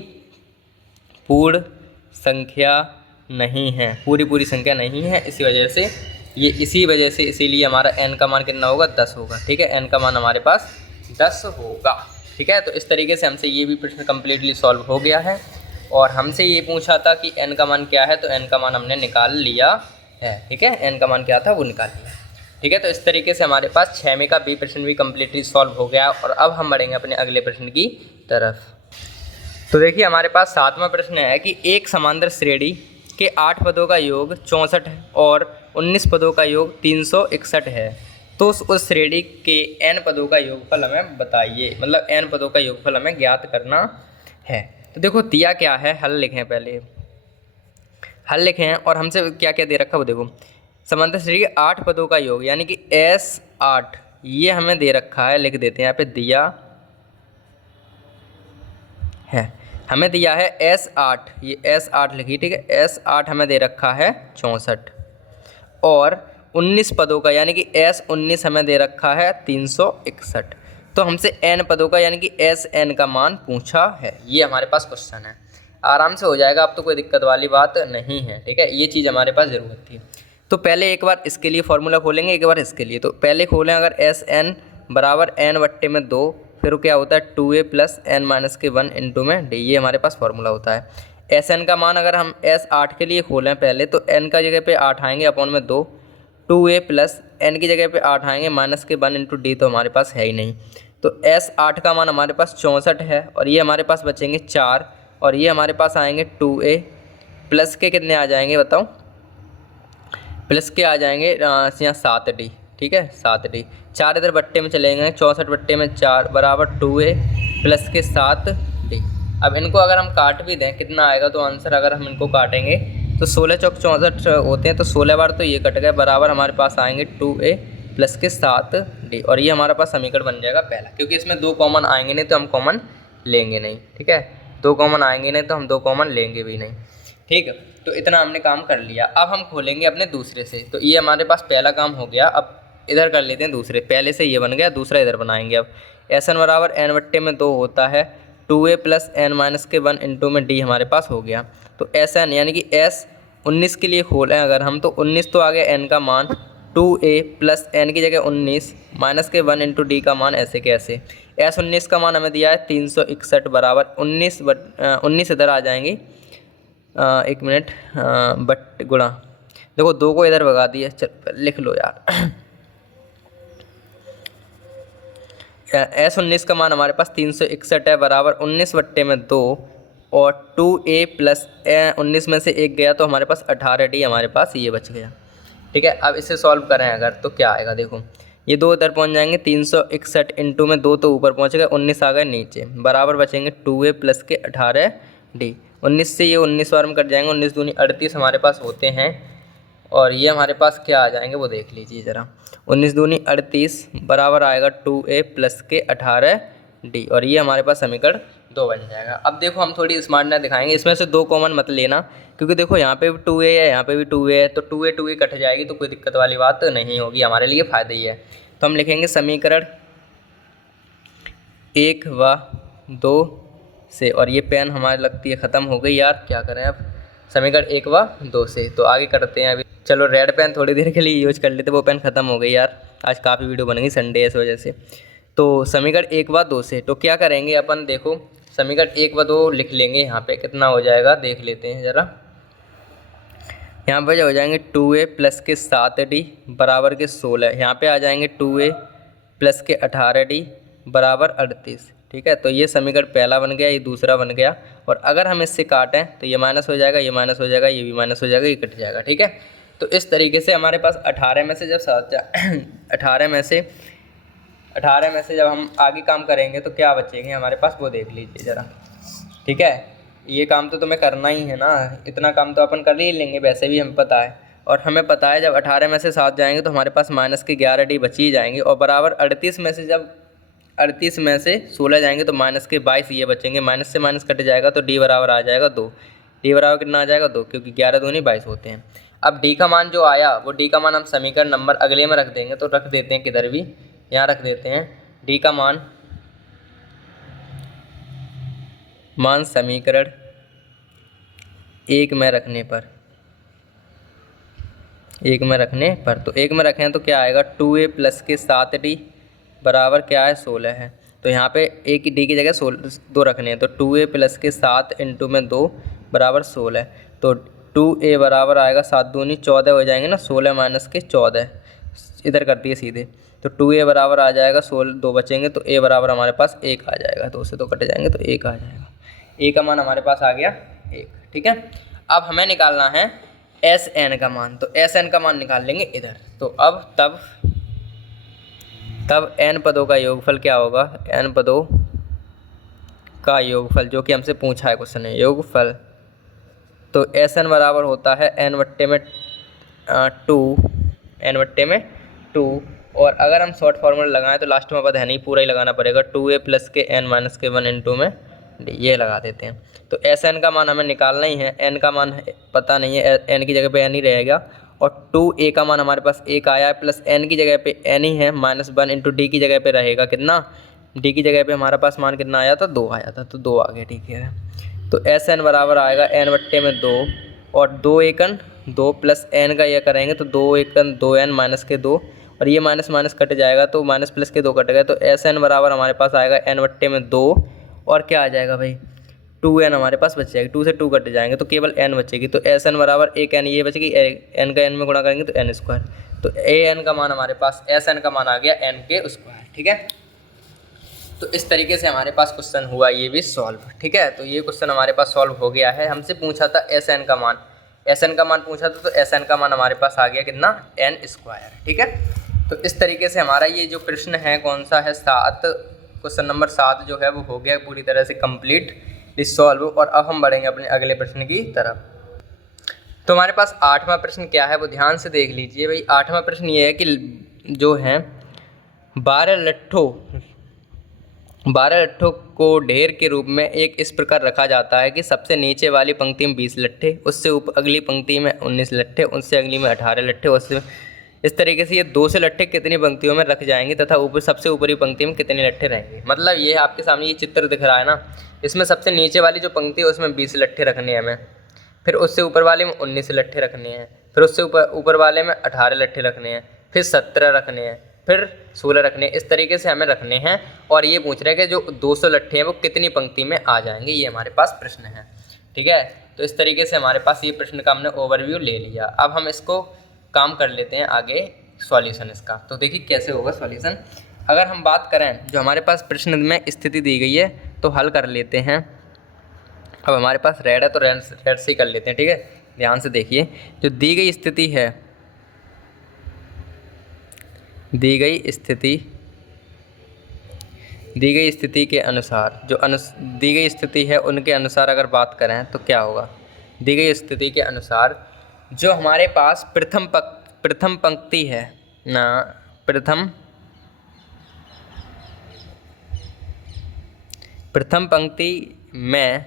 पूर्ण संख्या नहीं है, पूरी संख्या नहीं है, इसी वजह से ये इसीलिए हमारा n का मान कितना होगा, 10 होगा। ठीक है, n का मान हमारे पास 10 होगा। ठीक है, तो इस तरीके से हमसे ये भी प्रश्न कम्प्लीटली सॉल्व हो गया है। और हमसे ये पूछा था कि n का मान क्या है, तो n का मान हमने निकाल लिया है। ठीक है, n का मान क्या था वो निकाल लिया। ठीक है, तो इस तरीके से हमारे पास 6वें का बी प्रश्न भी कम्प्लीटली सॉल्व हो गया। और अब हम बढ़ेंगे अपने अगले प्रश्न की तरफ। तो देखिए हमारे पास 7वां प्रश्न है कि एक समांतर श्रेणी के 8 पदों का योग 64 और 19 पदों का योग 361 है, तो उस श्रेणी के n पदों का योगफल हमें बताइए, मतलब n पदों का योगफल हमें ज्ञात करना है। तो देखो दिया क्या है, हल लिखें, पहले हल लिखें और हमसे क्या क्या दे रखा है वो देखो। समांतर श्रेणी के 8 पदों का योग यानी कि S8 ये हमें दे रखा है, लिख देते हैं यहाँ पे, दिया है, हमें दिया है S8, ये S8 लिखी, ठीक है, S8 हमें दे रखा है 64 और 19 पदों का यानी कि S19 हमें दे रखा है 361। तो हमसे n पदों का यानी कि Sn का मान पूछा है, ये हमारे पास क्वेश्चन है। आराम से हो जाएगा, अब तो कोई दिक्कत वाली बात नहीं है। ठीक है, ये चीज़ हमारे पास ज़रूरत थी। तो पहले एक बार इसके लिए फॉर्मूला खोलेंगे, एक बार इसके लिए। तो पहले खोलें, अगर Sn बराबर n बट्टे में 2, फिर क्या होता है 2a प्लस n माइनस के 1 इंटू में d, ये हमारे पास फॉर्मूला होता है। Sn का मान अगर हम S8 के लिए खोलें पहले, तो n का जगह पे 8 आएंगे अपॉन में 2, 2a प्लस n की जगह पे 8 आएंगे माइनस के 1 इंटू d, तो हमारे पास है ही नहीं। तो S8 का मान हमारे पास 64 है और ये हमारे पास बचेंगे 4 और ये हमारे पास आएंगे 2a प्लस के कितने आ जाएंगे बताओ, प्लस के आ जाएंगे यहाँ 7d। ठीक है, 7d, 4 इधर बट्टे में चलेंगे, 64 बट्टे में 4 बराबर 2a प्लस के 7d। अब इनको अगर हम काट भी दें कितना आएगा, तो आंसर अगर हम इनको काटेंगे तो 16 चौक 64 होते हैं, तो 16 बार तो ये कट गए, बराबर हमारे पास आएंगे 2a प्लस के 7d। और ये हमारा पास समीकरण बन जाएगा पहला, क्योंकि इसमें 2 कॉमन आएंगे नहीं तो हम कॉमन लेंगे नहीं। ठीक है, 2 कॉमन आएंगे नहीं तो हम 2 कॉमन लेंगे भी नहीं। ठीक है, तो इतना हमने काम कर लिया। अब हम खोलेंगे अपने दूसरे से। तो ये हमारे पास पहला काम हो गया। अब इधर कर लेते हैं दूसरे, पहले से ये बन गया, दूसरा इधर बनाएंगे। अब Sn बराबर n बट्टे में 2 होता है, 2a प्लस n माइनस के 1 इंटू में d हमारे पास हो गया। तो Sn यानी कि S 19 के लिए खोलें अगर हम, तो 19 तो आ गया n का मान 2a प्लस n की जगह 19 माइनस के 1 इंटू डी का मान ऐसे के ऐसे। एस 19 का मान हमें दिया है 361 बराबर 19 इधर आ जाएंगे, 1 मिनट, बट गुणा, देखो 2 को इधर भगा दिया, चल लिख लो यार। एस 19 का मान हमारे पास 361 है बराबर 19 बट्टे में 2 और 2a प्लस 19 में से 1 गया तो हमारे पास 18d हमारे पास ये बच गया। ठीक है, अब इसे सॉल्व करें अगर तो क्या आएगा, देखो ये 2 इधर पहुंच जाएंगे, 361 इंटू में 2 तो ऊपर पहुंच गए, 19 आ गए नीचे, बराबर बचेंगे 2a प्लस के 18d। 19 से ये 19 बार में कट जाएंगे, 19 दूनी 38 हमारे पास होते हैं, और ये हमारे पास क्या आ जाएंगे वो देख लीजिए ज़रा, 19 दूनी 38 बराबर आएगा 2a प्लस के 18d, और ये हमारे पास समीकरण 2 बन जाएगा। अब देखो हम थोड़ी स्मार्टनेस दिखाएंगे, इसमें से 2 कॉमन मत लेना, क्योंकि देखो यहाँ पे भी 2a है, यहाँ पे भी 2a है, तो 2a कट जाएगी तो कोई दिक्कत वाली बात नहीं होगी, हमारे लिए फ़ायदा ही है। तो हम लिखेंगे समीकरण 1 व 2 से, और ये पेन हमारी लगती है ख़त्म हो गई यार, क्या करें अब, समीकरण 1 व 2 से, तो आगे करते हैं। अभी चलो रेड पेन थोड़ी देर के लिए यूज कर लेते, वो पेन ख़त्म हो गई यार, आज काफ़ी वीडियो बन गई संडे इस वजह से। तो समीकरण 1 व 2 से, तो क्या करेंगे अपन, देखो समीकरण 1 व 2 लिख लेंगे, यहाँ पे कितना हो जाएगा देख लेते हैं ज़रा। यहाँ पे हो जाएंगे 2a प्लस के 7d बराबर के 16, यहाँ पे आ जाएंगे 2a प्लस के 18d बराबर 38। ठीक है, तो ये समीकरण पहला बन गया, ये दूसरा बन गया, और अगर हम इससे काटें तो ये माइनस हो जाएगा, ये माइनस हो जाएगा, ये भी माइनस हो जाएगा, ये कट जाएगा। ठीक है, तो इस तरीके से हमारे पास 18 में से जब 18 में से जब हम आगे काम करेंगे तो क्या बचेंगे हमारे पास वो देख लीजिए ज़रा। ठीक है, ये काम तो तुम्हें करना ही है ना, इतना काम तो अपन कर ही लेंगे, वैसे भी हमें पता है, और हमें पता है जब 18 में से 7 जाएंगे तो हमारे पास माइनस के 11d बच ही जाएंगे, और बराबर 38 में से जब 38 में से 16 जाएंगे तो माइनस के 22 ये बचेंगे, माइनस से माइनस कट जाएगा तो d बराबर आ जाएगा 2, d बराबर कितना आ जाएगा 2, क्योंकि 11 दूनी 22 होते हैं। अब d का मान जो आया वो d का मान हम समीकरण नंबर अगले में रख देंगे, तो रख देते हैं किधर भी, यहाँ रख देते हैं d का मान समीकरण 1 में रखने पर, 1 में रखने पर, तो 1 में रखें तो क्या आएगा 2a प्लस के 7d बराबर क्या है 16 है, तो यहाँ पे a की d की जगह 2 रखने हैं, तो 2a प्लस के 7 इंटू में 2 बराबर 16, तो 2a बराबर आएगा 7 दूनी 14 हो जाएंगे ना, 16 माइनस के 14 इधर कर दिए सीधे, तो 2a बराबर आ जाएगा 16, 2 बचेंगे तो a बराबर हमारे पास 1 आ जाएगा, 2 से 2 कट जाएंगे तो 1 आ जाएगा, a का मान हमारे पास आ गया 1। ठीक है, अब हमें निकालना है Sn का मान, तो Sn का मान निकाल लेंगे इधर, तो अब तब n पदों का योगफल क्या होगा, n पदों का योगफल जो कि हमसे पूछा है क्वेश्चन है, योगफल, तो Sn बराबर होता है n बट्टे में 2, और अगर हम शॉर्ट फॉर्मूला लगाएं तो लास्ट में पद है नहीं, पूरा ही लगाना पड़ेगा, 2a प्लस के n माइनस के 1 इंटू में d, ये लगा देते हैं। तो Sn का मान हमें निकालना ही है, n का मान पता नहीं है, n की जगह पे n ही रहेगा, और 2a का मान हमारे पास 1 आया है, प्लस n की जगह पे n ही है, माइनस 1 इंटू d की जगह पे रहेगा कितना, d की जगह पे हमारा पास मान कितना आया था 2 आया था, तो 2 आ गया। ठीक है, तो Sn बराबर आएगा n बट्टे में 2, और 2 एकन 2 प्लस n का यह करेंगे तो 2 एकन 2n माइनस के 2, और ये माइनस माइनस कट जाएगा तो माइनस प्लस के 2 कट गए, तो Sn बराबर हमारे पास आएगा n बट्टे में 2, और क्या आ जाएगा भाई 2n हमारे पास बच जाएगी, 2 से 2 कट जाएंगे तो केवल n बचेगी, तो Sn बराबर एक n ये बचेगी, n का n में गुणा करेंगे तो n स्क्वायर, तो an का मान हमारे पास Sn का मान आ गया n के स्क्वायर। ठीक है, तो इस तरीके से हमारे पास क्वेश्चन हुआ ये भी सॉल्व। ठीक है, तो ये क्वेश्चन हमारे पास सॉल्व हो गया है। हमसे पूछा था Sn का मान, Sn का मान पूछा था, तो Sn का मान हमारे पास आ गया कितना n स्क्वायर। ठीक है, तो इस तरीके से हमारा ये जो प्रश्न है कौन सा है 7, क्वेश्चन नंबर 7 जो है वो हो गया पूरी तरह से कंप्लीट सॉल्व, और अब हम बढ़ेंगे अपने अगले प्रश्न की तरफ। तो हमारे पास 8वां प्रश्न क्या है वो ध्यान से देख लीजिए भाई। 8वां प्रश्न ये है कि जो है 12 लट्ठों को ढेर के रूप में एक इस प्रकार रखा जाता है कि सबसे नीचे वाली पंक्ति में 20 लट्ठे, उससे ऊपर अगली पंक्ति में 19 लट्ठे, उससे अगली में 18 लट्ठे, उससे इस तरीके से ये 200 लट्ठे कितनी पंक्तियों में रख जाएंगे तथा ऊपर सबसे ऊपरी पंक्ति में कितने लट्ठे रहेंगे। मतलब ये आपके सामने ये चित्र दिख रहा है ना, इसमें सबसे नीचे वाली जो पंक्ति है उसमें 20 लट्ठे रखने हैं हमें, फिर उससे ऊपर वाले में 19 लट्ठे रखने हैं, फिर उससे ऊपर वाले में 18 लट्ठे रखने हैं, फिर 17 रखने हैं, फिर 16 रखने हैं। इस तरीके से हमें रखने हैं और ये पूछ रहे हैं कि जो 200 लट्ठे हैं वो कितनी पंक्ति में आ जाएंगे, ये हमारे पास प्रश्न है। ठीक है, तो इस तरीके से हमारे पास ये प्रश्न का हमने ओवरव्यू ले लिया। अब हम इसको काम कर लेते हैं आगे सॉल्यूशन इसका। तो देखिए कैसे होगा सॉल्यूशन। अगर हम बात करें जो हमारे पास प्रश्न में स्थिति दी गई है तो हल कर लेते हैं। अब हमारे पास रेड है तो रेड से ही कर लेते हैं। ठीक है, ध्यान से देखिए, जो दी गई स्थिति है, दी गई स्थिति के अनुसार जो दी गई स्थिति है उनके अनुसार अगर बात करें तो क्या होगा। दी गई स्थिति के अनुसार जो हमारे पास प्रथम पंक्ति है ना, प्रथम पंक्ति में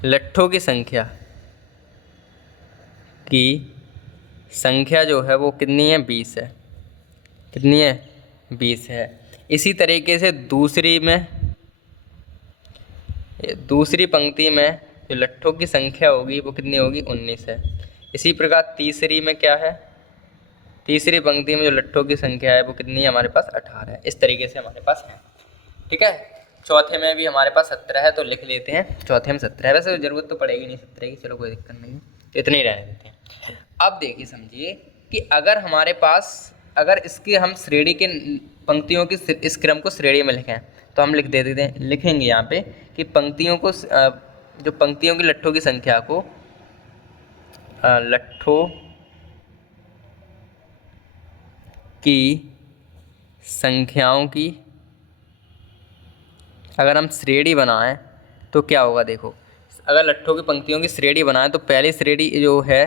लट्ठों की संख्या जो है वो कितनी है, 20 है। कितनी है, 20 है। इसी तरीके से दूसरी पंक्ति में जो लट्ठों की संख्या होगी वो कितनी होगी, 19 है। इसी प्रकार तीसरी में क्या है, तीसरी पंक्ति में जो लट्ठों की संख्या है वो कितनी है, हमारे पास 18 है। इस तरीके से हमारे पास है। ठीक है, चौथे में भी हमारे पास 17 है तो लिख लेते हैं, चौथे में 17 है। वैसे ज़रूरत तो पड़ेगी नहीं 17 की, चलो कोई दिक्कत नहीं है, इतने ही रहने देते हैं। अब देखिए समझिए कि अगर हमारे पास इसकी हम श्रेणी के पंक्तियों की इस क्रम को श्रेणी में लिखें तो हम लिखेंगे यहाँ पे कि पंक्तियों को जो पंक्तियों की लट्ठों की संख्या को लट्ठों की संख्याओं की अगर हम श्रेणी बनाएं तो क्या होगा। देखो, अगर लट्ठों की पंक्तियों की श्रेणी बनाएं तो पहली श्रेणी जो है,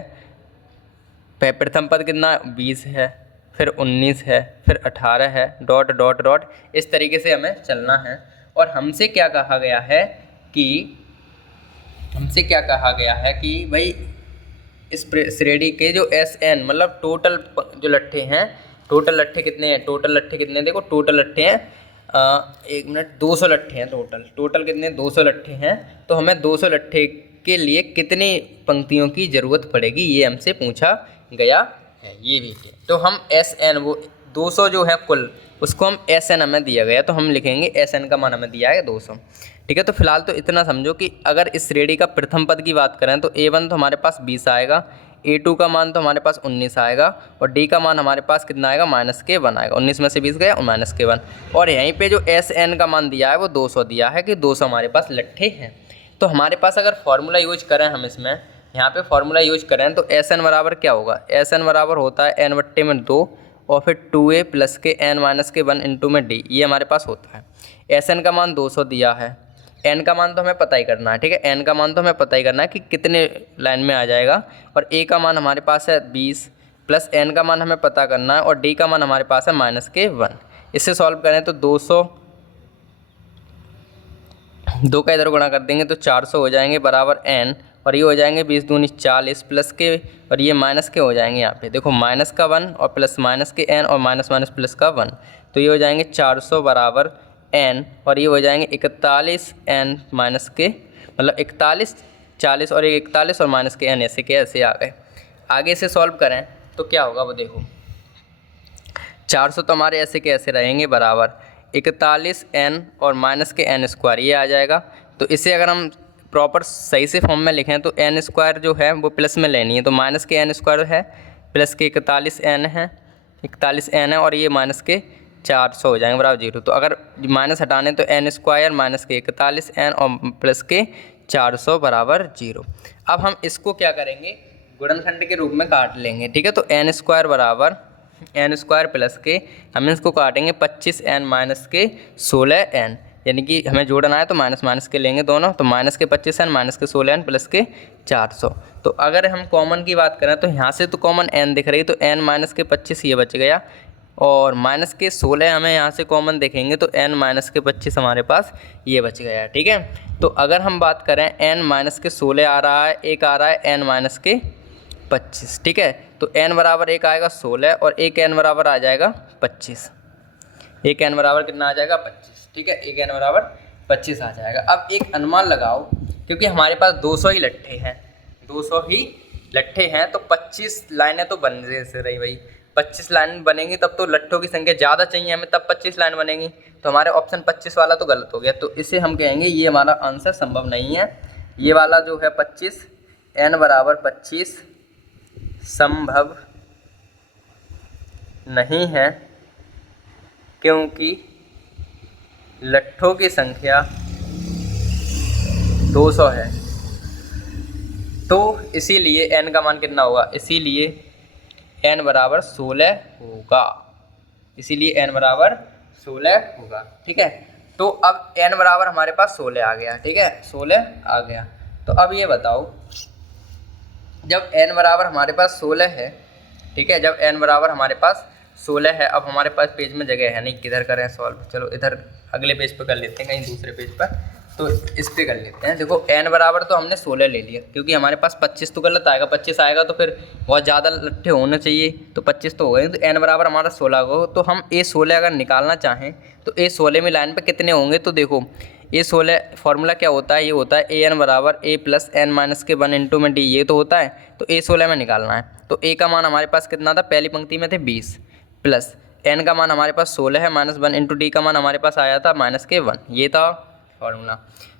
प्रथम पद कितना 20 है, फिर 19 है, फिर 18 है, डॉट डॉट डॉट, इस तरीके से हमें चलना है। और हमसे क्या कहा गया है कि भाई इस श्रेणी के जो SN मतलब टोटल जो लट्ठे हैं, टोटल लट्ठे कितने हैं, देखो टोटल लट्ठे हैं 200 लट्ठे हैं। टोटल कितने, 200 लट्ठे हैं। तो हमें 200 लट्ठे के लिए कितनी पंक्तियों की ज़रूरत पड़ेगी, ये हमसे पूछा गया है। ये देखिए, तो हम SN वो 200 जो है कुल, उसको हम SN हमें दिया गया तो हम लिखेंगे SN का मान हमें दिया है 200। ठीक है, तो फिलहाल तो इतना समझो कि अगर इस श्रेणी का प्रथम पद की बात करें तो A1 तो हमारे पास 20 आएगा, A2 का मान तो हमारे पास 19 आएगा और D का मान हमारे पास कितना आएगा, -1 आएगा। 19 में से 20 गया और -1। और यहीं पे जो SN का मान दिया है वो 200 दिया है कि 200 हमारे पास लट्ठे हैं। तो हमारे पास अगर फॉर्मूला यूज करें हम इसमें यहाँ पे फॉर्मूला यूज करें तो SN बराबर क्या होगा, SN बराबर होता है n/2 और फिर 2a प्लस के n-1 इंटू में d, ये हमारे पास होता है। SN का मान 200 दिया है, n का मान तो हमें पता ही करना है। ठीक है, n का मान तो हमें पता ही करना है कि कितने लाइन में आ जाएगा, और a का मान हमारे पास है 20 प्लस n का मान हमें पता करना है और d का मान हमारे पास है -1। इससे सॉल्व करें तो 200 2 का इधर गुणा कर देंगे तो 400 हो जाएंगे बराबर n, और ये हो जाएंगे 20 दूनी 40 प्लस के और ये माइनस के हो जाएंगे। यहाँ पे देखो माइनस का 1 और प्लस माइनस के n और माइनस माइनस प्लस का 1, तो ये हो जाएंगे 400 बराबर n, और ये हो जाएंगे 41 n माइनस के, मतलब 41 40 और 41 और माइनस के n, ऐसे के ऐसे आ गए। आगे से सॉल्व करें तो क्या होगा वो देखो, 400 तो हमारे ऐसे के ऐसे रहेंगे बराबर 41 n और माइनस के n², ये आ जाएगा। तो इसे अगर हम प्रॉपर सही से फॉर्म में लिखें तो n² जो है वो प्लस में लेनी है, तो माइनस के n² है प्लस के 41 n है और ये माइनस के 400 हो जाएंगे बराबर 0। तो अगर माइनस हटाने तो n² माइनस के 41 n और प्लस के 400 बराबर 0। अब हम इसको क्या करेंगे, गुणनखंड के रूप में काट लेंगे। ठीक है, तो n² बराबर n² प्लस के, हम इसको काटेंगे 25n माइनस के 16n, यानी कि हमें जोड़ना है तो माइनस माइनस के लेंगे दोनों, तो माइनस के 25n माइनस के 16n प्लस के 400। तो अगर हम कॉमन की बात करें तो यहाँ से तो कॉमन n दिख रही, तो n माइनस के 25 ये बच गया, और माइनस के 16 हमें यहाँ से कॉमन देखेंगे तो n माइनस के 25 हमारे पास ये बच गया। ठीक है, तो अगर हम बात करें n माइनस के 16 आ रहा है, एक आ रहा है n माइनस के 25। ठीक है, तो n बराबर एक आएगा 16 और एक n बराबर आ जाएगा 25, एक n बराबर कितना आ जाएगा 25। ठीक है, एक n बराबर 25 आ जाएगा। अब एक अनुमान लगाओ, क्योंकि हमारे पास 200 ही लट्ठे हैं 200 ही लट्ठे हैं, तो 25 लाइनें तो बन से रही भाई। 25 लाइन बनेंगी तब तो लट्ठों की संख्या ज़्यादा चाहिए हमें, तब 25 लाइन बनेंगी। तो हमारे ऑप्शन 25 वाला तो गलत हो गया, तो इसे हम कहेंगे ये हमारा आंसर संभव नहीं है। ये वाला जो है 25 n बराबर 25 संभव नहीं है, क्योंकि लट्ठों की संख्या 200 है। तो इसीलिए n का मान कितना होगा, इसीलिए n बराबर 16 होगा, इसीलिए n बराबर 16 होगा। ठीक है, तो अब n बराबर हमारे पास 16 आ गया। ठीक है, 16 आ गया। तो अब ये बताओ, जब n बराबर हमारे पास 16 है, ठीक है, जब n बराबर हमारे पास 16 है, अब हमारे पास पेज में जगह है नहीं, किधर करें सॉल्व, चलो इधर अगले पेज पर कर लेते हैं, कहीं दूसरे पेज पर, तो इस पे कर लेते हैं। देखो n बराबर तो हमने 16 ले लिया, क्योंकि हमारे पास 25 तो गलत आएगा, 25 आएगा तो फिर बहुत ज़्यादा लट्ठे होने चाहिए, तो 25 तो हो गए, तो n बराबर हमारा 16 हो। तो हम a16 अगर निकालना चाहें तो a16 में लाइन पे कितने होंगे, तो देखो a16 फार्मूला क्या होता है, ये होता है an बराबर a प्लस n माइनस के 1 इंटू में d, ये तो होता है। तो a16 में निकालना है, तो a का मान हमारे पास कितना था, पहली पंक्ति में थे 20, प्लस n का मान हमारे पास 16 है, माइनस 1 इंटू d का मान हमारे पास आया था माइनस के 1, ये था फार्मूला।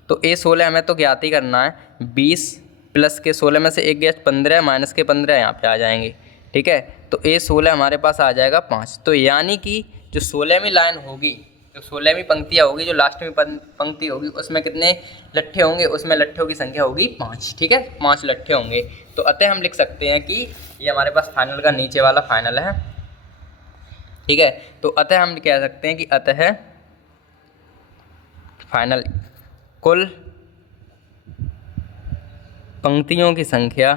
तो a16 हमें तो ज्ञात ही करना है, 20 प्लस के 16 में से एक गया 15, माइनस के 15 यहाँ पे आ जाएंगे। ठीक है, तो a16 हमारे पास आ जाएगा 5। तो यानी कि जो 16वीं लाइन होगी, जो 16वीं पंक्तियाँ होगी, जो लास्ट में पंक्ति होगी, उसमें कितने लट्ठे होंगे, उसमें लट्ठों की संख्या होगी 5। ठीक है, 5 लट्ठे होंगे। तो अतः हम लिख सकते हैं कि ये हमारे पास फाइनल का नीचे वाला फाइनल है। ठीक है, तो अतः हम कह सकते हैं कि अतः फाइनल कुल पंक्तियों की संख्या,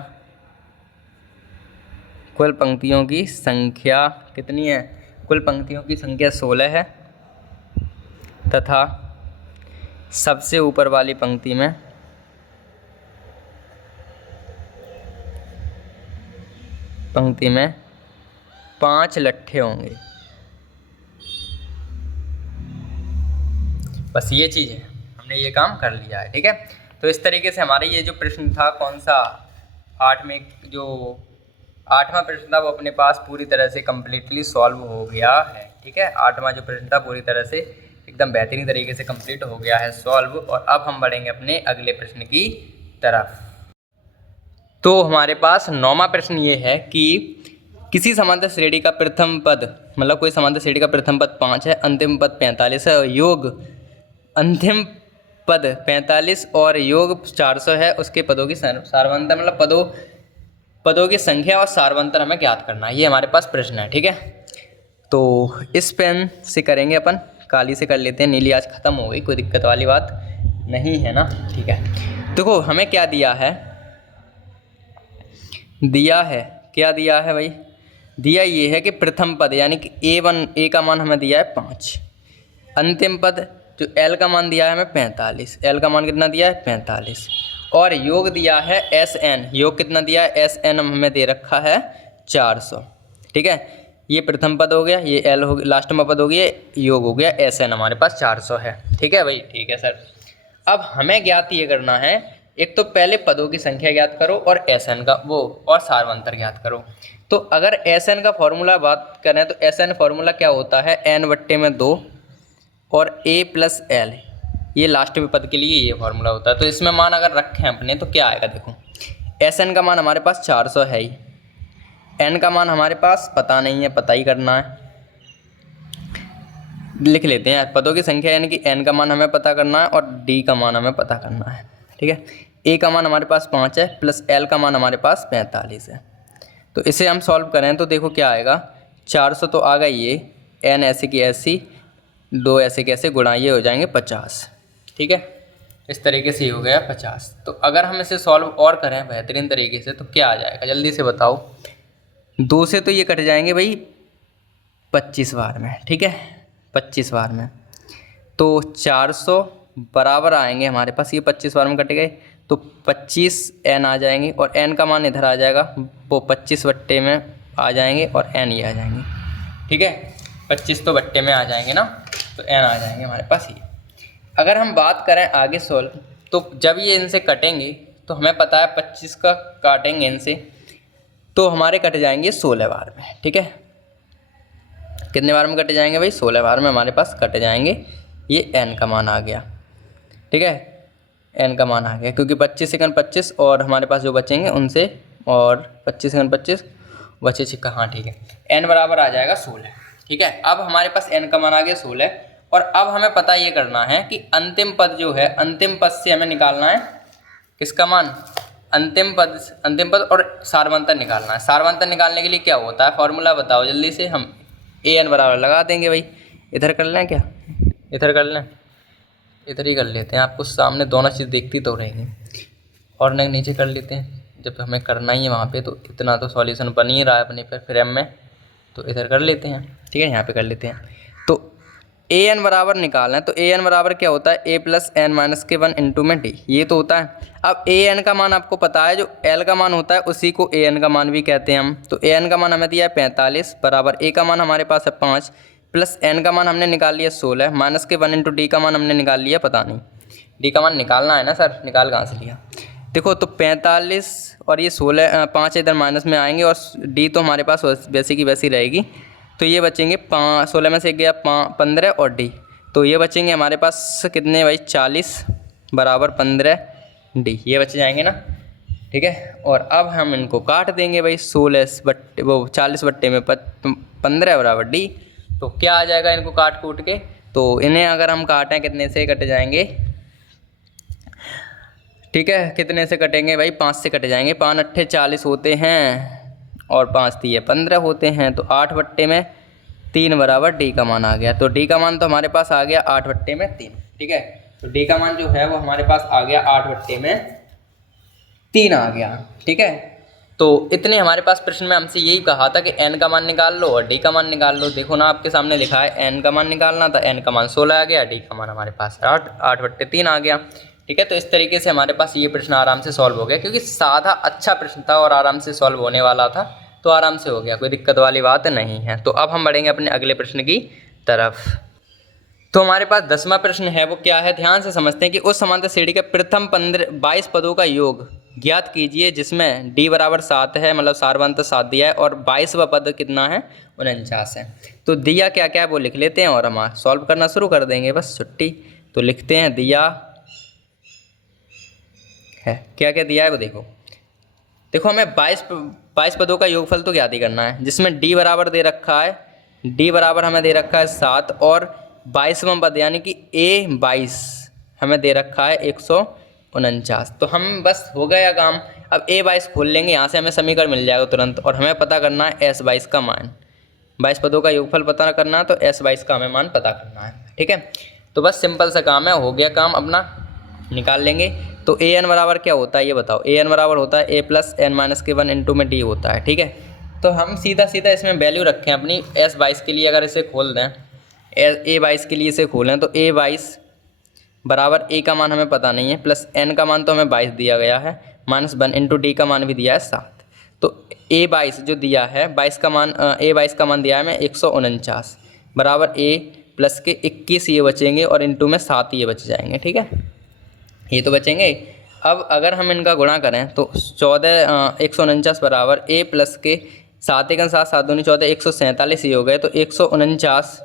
कुल पंक्तियों की संख्या कितनी है, कुल पंक्तियों की संख्या 16 है, तथा सबसे ऊपर वाली पंक्ति में पंक्ति में 5 लट्ठे होंगे। बस ये चीज़ है, हमने ये काम कर लिया है। ठीक है, तो इस तरीके से हमारे ये जो प्रश्न था, कौन सा 8वां प्रश्न था, वो अपने पास पूरी तरह से कम्प्लीटली सॉल्व हो गया है। ठीक है, 8वां जो प्रश्न था पूरी तरह से एकदम बेहतरीन तरीके से कंप्लीट हो गया है सॉल्व। और अब हम बढ़ेंगे अपने अगले प्रश्न की तरफ। तो हमारे पास 9वां प्रश्न ये है कि किसी समांतर श्रेणी का प्रथम पद, मतलब कोई समांतर श्रेणी का प्रथम पद 5 है, अंतिम पद 45 है, और योग अंतिम पद 45 और योग 400 है, उसके पदों की सारवंतर, मतलब पदों की संख्या और सारवंतर हमें ज्ञात करना है। ये हमारे पास प्रश्न है। ठीक है, तो इस पेन से करेंगे अपन, काली से कर लेते हैं, नीली आज ख़त्म हो गई, कोई दिक्कत वाली बात नहीं है ना। ठीक है, देखो हमें क्या दिया है, क्या दिया है भाई, दिया ये है कि प्रथम पद यानी कि a का मान हमें दिया है 5, अंतिम पद जो l का मान दिया है हमें 45, l का मान कितना दिया है 45, और योग दिया है sn, योग कितना दिया है sn हमें दे रखा है 400। ठीक है, ये प्रथम पद हो गया, ये l हो गया, लास्ट में पद हो गया, योग हो गया, sn हमारे पास 400 है। ठीक है भाई, ठीक है सर। अब हमें ज्ञात ये करना है, एक तो पहले पदों की संख्या ज्ञात करो और sn का वो और सारवंतर ज्ञात करो। तो अगर sn का फॉर्मूला बात करें तो sn फॉर्मूला क्या होता है, n/2 और a प्लस l, ये लास्ट में पद के लिए ये फॉर्मूला होता है। तो इसमें मान अगर रखें अपने तो क्या आएगा, देखो sn का मान हमारे पास 400 है ही, n का मान हमारे पास पता नहीं है, पता ही करना है, लिख लेते हैं पदों की संख्या, यानी कि n का मान हमें पता करना है और d का मान हमें पता करना है। ठीक है, a का मान हमारे पास 5 है, प्लस l का मान हमारे पास 45 है। तो इसे हम सॉल्व करें तो देखो क्या आएगा, 400 तो आ गई, ये n ऐसे की ऐसी, 2 ऐसे की ऐसे, गुणा ये हो जाएंगे 50। ठीक है, इस तरीके से ही हो गया 50। तो अगर हम इसे सॉल्व और करें बेहतरीन तरीके से तो क्या आ जाएगा, जल्दी से बताओ। 2 से तो ये कट जाएंगे भाई 25 बार में। ठीक है, 25 बार में, तो 400 बराबर आएंगे हमारे पास, ये 25 बार में कट गए तो 25 n आ जाएंगे, और n का मान इधर आ जाएगा, वो 25 बट्टे में आ जाएंगे और n ये आ जाएंगे। ठीक है, 25 तो बट्टे में आ जाएंगे ना, तो n आ जाएंगे हमारे पास ये। अगर हम बात करें आगे सोल्व, तो जब ये इनसे कटेंगे तो हमें पता है 25 का काटेंगे इनसे तो हमारे कट जाएंगे 16 बार में। ठीक है, कितने बार में कट जाएंगे भाई? 16 बार में हमारे पास कट जाएंगे। ये n का मान आ गया। ठीक है, n का मान आ गया क्योंकि 25 सेकंड 25 और हमारे पास जो बचेंगे उनसे और 25 सेकंड 25 बचे छिक्का। हाँ ठीक है, n बराबर आ जाएगा 16। ठीक है, अब हमारे पास n का मान आ गया 16 और अब हमें पता ये करना है कि अंतिम पद जो है, अंतिम पद से हमें निकालना है किसका मान? अंतिम पद और सार्वंतर निकालना है। सार्वंतर निकालने के लिए क्या होता है? फॉर्मूला बताओ जल्दी से। हम an बराबर लगा देंगे भाई। इधर कर लें क्या? इधर कर लें, इधर ही कर लेते हैं। आपको सामने दोनों चीज़ दिखती तो रहेंगी। और नीचे कर लेते हैं, जब हमें करना ही है वहाँ पे तो इतना तो सॉल्यूशन बन ही रहा है अपने पर फ्रेम में, तो इधर कर लेते हैं। ठीक है, यहाँ पे कर लेते हैं। तो an बराबर निकालना है तो an बराबर क्या होता है? a प्लस एन माइनस के 1 इंटू में d, ये तो होता है। अब an का मान आपको पता है, जो l का मान होता है उसी को an का मान भी कहते हैं हम। तो an का मान हमें दिया है 45 बराबर a का मान हमारे पास है 5 प्लस n का मान हमने निकाल लिया 16 माइनस के 1 इंटू डी का मान हमने निकाल लिया, पता नहीं डी का मान निकालना है ना सर, निकाल कहाँ से लिया? देखो तो 45 और ये 16 5 इधर माइनस में आएंगे और डी तो हमारे पास वैसी की वैसी रहेगी। तो ये बचेंगे 16 में से गया 15 और डी, तो ये बचेंगे हमारे पास कितने भाई? 40 बराबर 15 डी, ये बच जाएंगे ना। ठीक है, और अब हम इनको काट देंगे भाई। 16 बट्टे वो 40 बट्टे में 15 बराबर डी, तो क्या आ जाएगा इनको काट कूट के? तो इन्हें अगर हम काटें कितने से कट जाएंगे? ठीक है, कितने से कटेंगे भाई? 5 से कट जाएंगे। 5 अट्ठे 40 होते हैं और 5 तीय 15 होते हैं, तो 8 बट्टे में 3 बराबर डी का मान आ गया। तो डी का मान तो हमारे पास आ गया 8 बट्टे में 3। ठीक है, तो डी का मान जो है वो हमारे पास आ गया 8 बट्टे में 3 आ गया। ठीक है, तो इतने हमारे पास प्रश्न में हमसे यही कहा था कि n का मान निकाल लो और d का मान निकाल लो। देखो ना आपके सामने लिखा है n का मान निकालना था, n का मान 16 आ गया, d का मान हमारे पास 8 बट्टे 3 आ गया। ठीक है, तो इस तरीके से हमारे पास ये प्रश्न आराम से सॉल्व हो गया, क्योंकि साधा अच्छा प्रश्न था और आराम से सॉल्व होने वाला था, तो आराम से हो गया, कोई दिक्कत वाली बात नहीं है। तो अब हम बढ़ेंगे अपने अगले प्रश्न की तरफ। तो हमारे पास 10वां प्रश्न है, वो क्या है? ध्यान से समझते हैं कि उस समांतर श्रेणी के प्रथम 22 पदों का योग ज्ञात कीजिए जिसमें d बराबर 7 है, मतलब सारवंत 7 दिया है और 22वां पद कितना है? 49 है। तो दिया क्या क्या है वो लिख लेते हैं और हम सॉल्व करना शुरू कर देंगे, बस छुट्टी। तो लिखते हैं दिया है, क्या क्या दिया है वो देखो हमें 22 पदों का योगफल तो ज्ञात ही करना है, जिसमें d बराबर दे रखा है, d बराबर हमें दे रखा है 7 और 22वां पद यानी कि a22 हमें दे रखा है 149। तो हम बस हो गया काम। अब a22 खोल लेंगे, यहाँ से हमें समीकरण मिल जाएगा तुरंत, और हमें पता करना है s22 का मान। 22 पदों का योगफल पता करना है तो s22 का हमें मान पता करना है। ठीक है, तो बस सिंपल सा काम है, हो गया काम अपना, निकाल लेंगे। तो an बराबर क्या होता है ये बताओ? an बराबर होता है a प्लस एन माइनस के 1 इंटू में d होता है। ठीक है, तो हम सीधा इसमें वैल्यू रखें अपनी s22 के लिए। अगर इसे खोल दें, a22 के लिए इसे खोलें तो a22 बराबर a का मान हमें पता नहीं है, प्लस n का मान तो हमें 22 दिया गया है, माइनस 1 इंटू d का मान भी दिया है 7। तो a22 जो दिया है 22 का मान, a22 का मान दिया है हमें 149 बराबर a प्लस के 21 ये बचेंगे और इंटू में 7 ये बच जाएंगे। ठीक है, ये तो बचेंगे। अब अगर हम इनका गुणा करें तो 149 बराबर a प्लस के 7 1 7 7 दूनी 14 147 ये हो गए। तो 149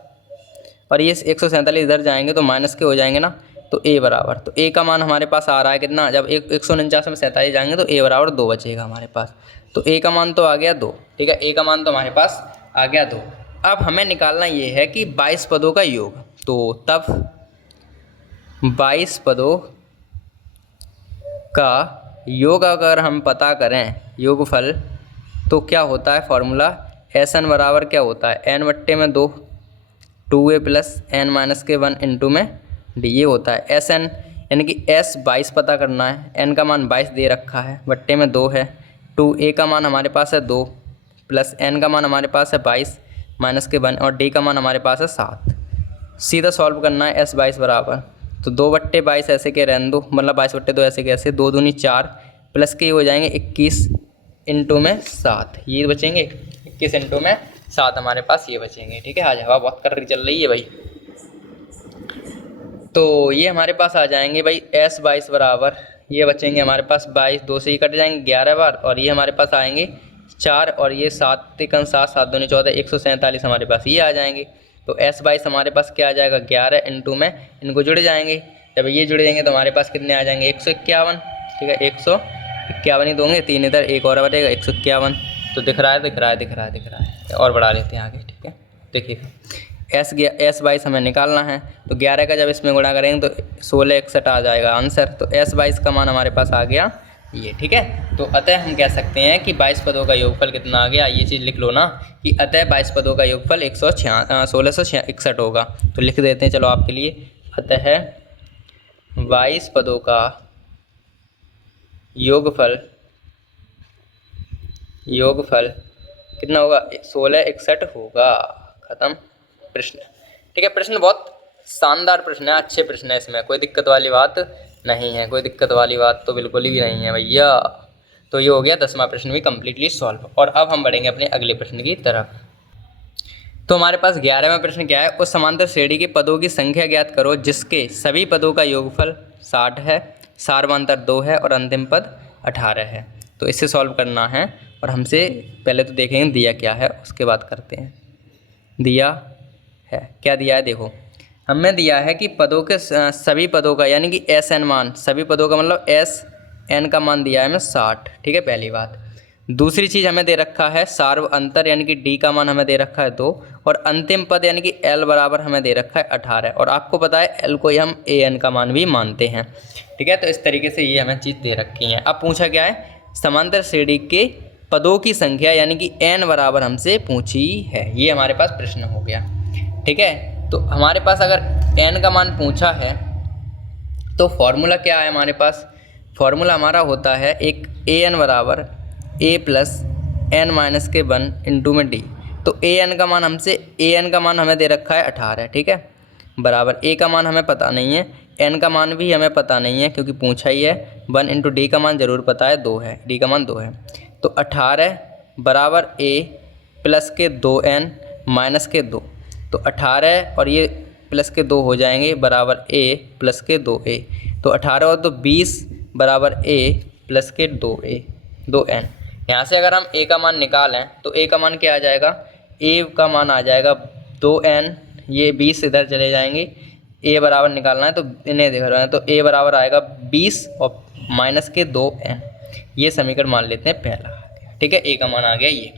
और ये 147 इधर जाएंगे तो माइनस के हो जाएंगे ना, तो a बराबर, तो a का मान हमारे पास आ रहा है कितना? जब 149 में 47 जाएंगे तो a बराबर 2 बचेगा हमारे पास। तो a का मान तो आ गया 2। ठीक है, a का मान तो हमारे पास आ गया 2। अब हमें निकालना ये है कि 22 पदों का योग, तो तब 22 पदों का योग अगर हम पता करें योगफल, तो क्या होता है फॉर्मूला? Sn बराबर क्या होता है? n बट्टे में 2 2a प्लस एन माइनस के 1 इंटू में d, ये होता है Sn, यानी कि s22 पता करना है। n का मान 22 दे रखा है, बट्टे में 2 है, 2a का मान हमारे पास है 2 प्लस n का मान हमारे पास है 22 माइनस के 1 और d का मान हमारे पास है 7। सीधा सॉल्व करना है s22 बराबर, तो 2 बट्टे 22 ऐसे के रहने दो, मतलब 22 बट्टे 2 ऐसे कैसे, 2 दूनी 4 प्लस के हो जाएंगे 21 इंटू में 7, ये बचेंगे 21 इंटू में 7 हमारे पास ये बचेंगे। ठीक है, आज हवा बहुत कर रही चल रही है भाई। तो ये हमारे पास आ जाएंगे भाई s22 बराबर, ये बचेंगे हमारे पास 22, 2 से ही कट जाएंगे 11 बार, और ये हमारे पास आएंगे 4, और ये 7 एकम 7, 7 दूनी 14, 147 हमारे पास ये आ जाएंगे। तो S22 हमारे पास क्या आ जाएगा, 11 इंटू में इनको जुड़ जाएंगे। जब ये जुड़ जाएंगे तो हमारे पास कितने आ जाएंगे, 151। ठीक है, 151 ही दोगे, 3 इधर, एक और बचेगा 151। तो दिख रहा है, और बढ़ा लेते हैं आगे। ठीक है, देखिए S22 हमें निकालना है, तो 11 का जब इसमें गुणा करेंगे तो 1661 आ जाएगा आंसर। तो S22 का मान हमारे पास आ गया ये। ठीक है, तो अतः हम कह सकते हैं कि 22 पदों का योगफल कितना आ गया, ये चीज़ लिख लो ना कि अतः 22 पदों का योगफल 1661 होगा। तो लिख देते हैं चलो आपके लिए, अतः 22 पदों का योगफल कितना होगा, 1661 होगा। खत्म प्रश्न। ठीक है, प्रश्न बहुत शानदार प्रश्न है, अच्छे प्रश्न है, इसमें कोई दिक्कत वाली बात नहीं है, कोई दिक्कत वाली बात तो बिल्कुल भी नहीं है भैया। तो ये हो गया 10वां प्रश्न भी कम्प्लीटली सॉल्व। और अब हम बढ़ेंगे अपने अगले प्रश्न की तरफ। तो हमारे पास 11वां प्रश्न क्या है, उस समांतर श्रेणी के पदों की संख्या ज्ञात करो जिसके सभी पदों का योगफल 60 है, सारवांतर 2 है और अंतिम पद 18 है। तो इससे सॉल्व करना है, और हमसे पहले तो देखेंगे दिया क्या है, उसके बाद करते हैं। दिया है, क्या दिया है देखो, हमें दिया है कि पदों के सभी पदों का यानी कि SN मान, सभी पदों का मतलब SN का मान दिया है हमें 60। ठीक है, पहली बात। दूसरी चीज़ हमें दे रखा है सार्व अंतर यानी कि D का मान हमें दे रखा है 2, और अंतिम पद यानी कि L बराबर हमें दे रखा है 18, और आपको पता है L को ही हम AN का मान भी मानते हैं। ठीक है, तो इस तरीके से ये हमें चीज़ दे रखी है। अब पूछा क्या है, समांतर श्रेणी के पदों की संख्या यानी कि n बराबर हमसे पूछी है, ये हमारे पास प्रश्न हो गया। ठीक है, तो हमारे पास अगर n का मान पूछा है तो फॉर्मूला क्या है हमारे पास, फॉर्मूला हमारा होता है एक an बराबर a प्लस n माइनस के 1 इंटू में d। तो an का मान हमें दे रखा है 18। ठीक है, बराबर a का मान हमें पता नहीं है, n का मान भी हमें पता नहीं है क्योंकि पूछा ही है। 1 इंटू डी का मान ज़रूर पता है, 2 है, d का मान 2 है। तो 18 बराबर a प्लस के 2n माइनस के 2। तो 18 और ये प्लस के 2 हो जाएंगे बराबर a प्लस के 2a। तो 18 और 2 20 बराबर a प्लस के 2n। यहाँ से अगर हम a का मान निकालें तो a का मान क्या आ जाएगा, a का मान आ जाएगा 2n, ये 20 इधर चले जाएंगे, a बराबर निकालना है तो इन्हें देख रहे हैं, तो a बराबर आएगा 20 और माइनस के 2n। ये समीकरण मान लेते हैं पहला। ठीक है, a का मान आ गया, ये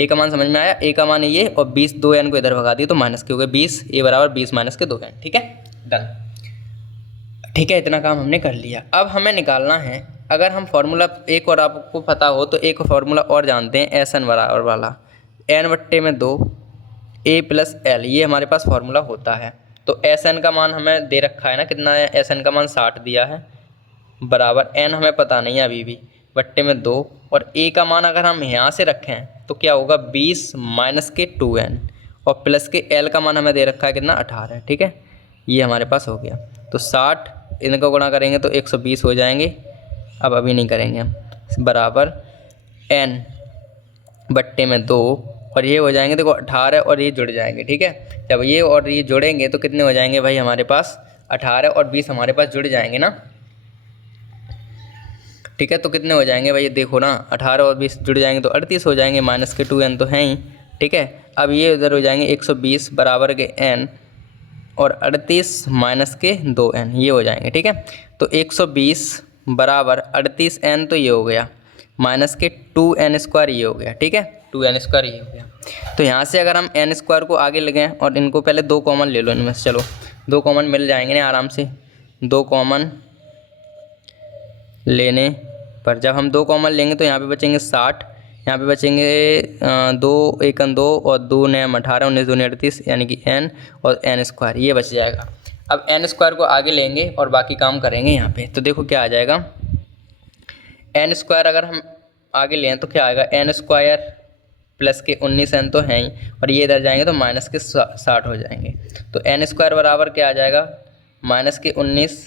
a का मान समझ में आया, a का मान ये, और 20 2n को इधर भगा दिए तो माइनस के हो गए 20, a बराबर 20 माइनस के 2n। ठीक है, डन। ठीक है, इतना काम हमने कर लिया। अब हमें निकालना है, अगर हम फार्मूला एक और आपको पता हो तो एक फार्मूला और जानते हैं, SN बराबर वाला n/2 a प्लस l, ये हमारे पास फार्मूला होता है। तो SN का मान हमें दे रखा है ना, कितना है, SN का मान 60 दिया है, बराबर n हमें पता नहीं है अभी भी, बट्टे में 2, और a का मान अगर हम यहाँ से रखें तो क्या होगा 20 माइनस के 2n, और प्लस के l का मान हमें दे रखा है कितना 18। ठीक है, ये हमारे पास हो गया। तो 60 इनको गुणा करेंगे तो 120 हो जाएंगे, अब अभी नहीं करेंगे हम, बराबर n बट्टे में 2, और ये हो जाएंगे देखो 18 और ये जुड़ जाएंगे। ठीक है, जब ये और ये जुड़ेंगे तो कितने हो जाएंगे भाई हमारे पास, 18 और 20 हमारे पास जुड़ जाएंगे ना। ठीक है, तो कितने हो जाएंगे भाई, देखो ना 18 और 20 जुड़ जाएंगे तो 38 हो जाएंगे, माइनस के 2n तो हैं ही। ठीक है, अब ये उधर हो जाएंगे 120 बराबर के n और 38 माइनस के 2n, ये हो जाएंगे। ठीक है, तो 120 बराबर 38n, तो ये हो गया, माइनस के 2n² ये हो गया। ठीक है, 2n² ये हो गया। तो यहाँ से अगर हम n² को आगे लगाएं और इनको पहले 2 कॉमन ले लो इनमें से, चलो 2 कॉमन मिल जाएंगे ना आराम से। 2 कॉमन लेने पर जब हम 2 कॉमन लेंगे तो यहाँ पे बचेंगे 60, यहाँ पे बचेंगे 2 1 2 और 2 ने 18, 19 2 38 यानी कि n और n², ये बच जाएगा। अब n² को आगे लेंगे और बाकी काम करेंगे यहाँ पे, तो देखो क्या आ जाएगा, n² अगर हम आगे लें तो क्या आएगा, n² प्लस के 19n तो हैं ही, और ये इधर जाएंगे तो माइनस के 60 हो जाएंगे। तो n² बराबर क्या आ जाएगा, माइनस के 19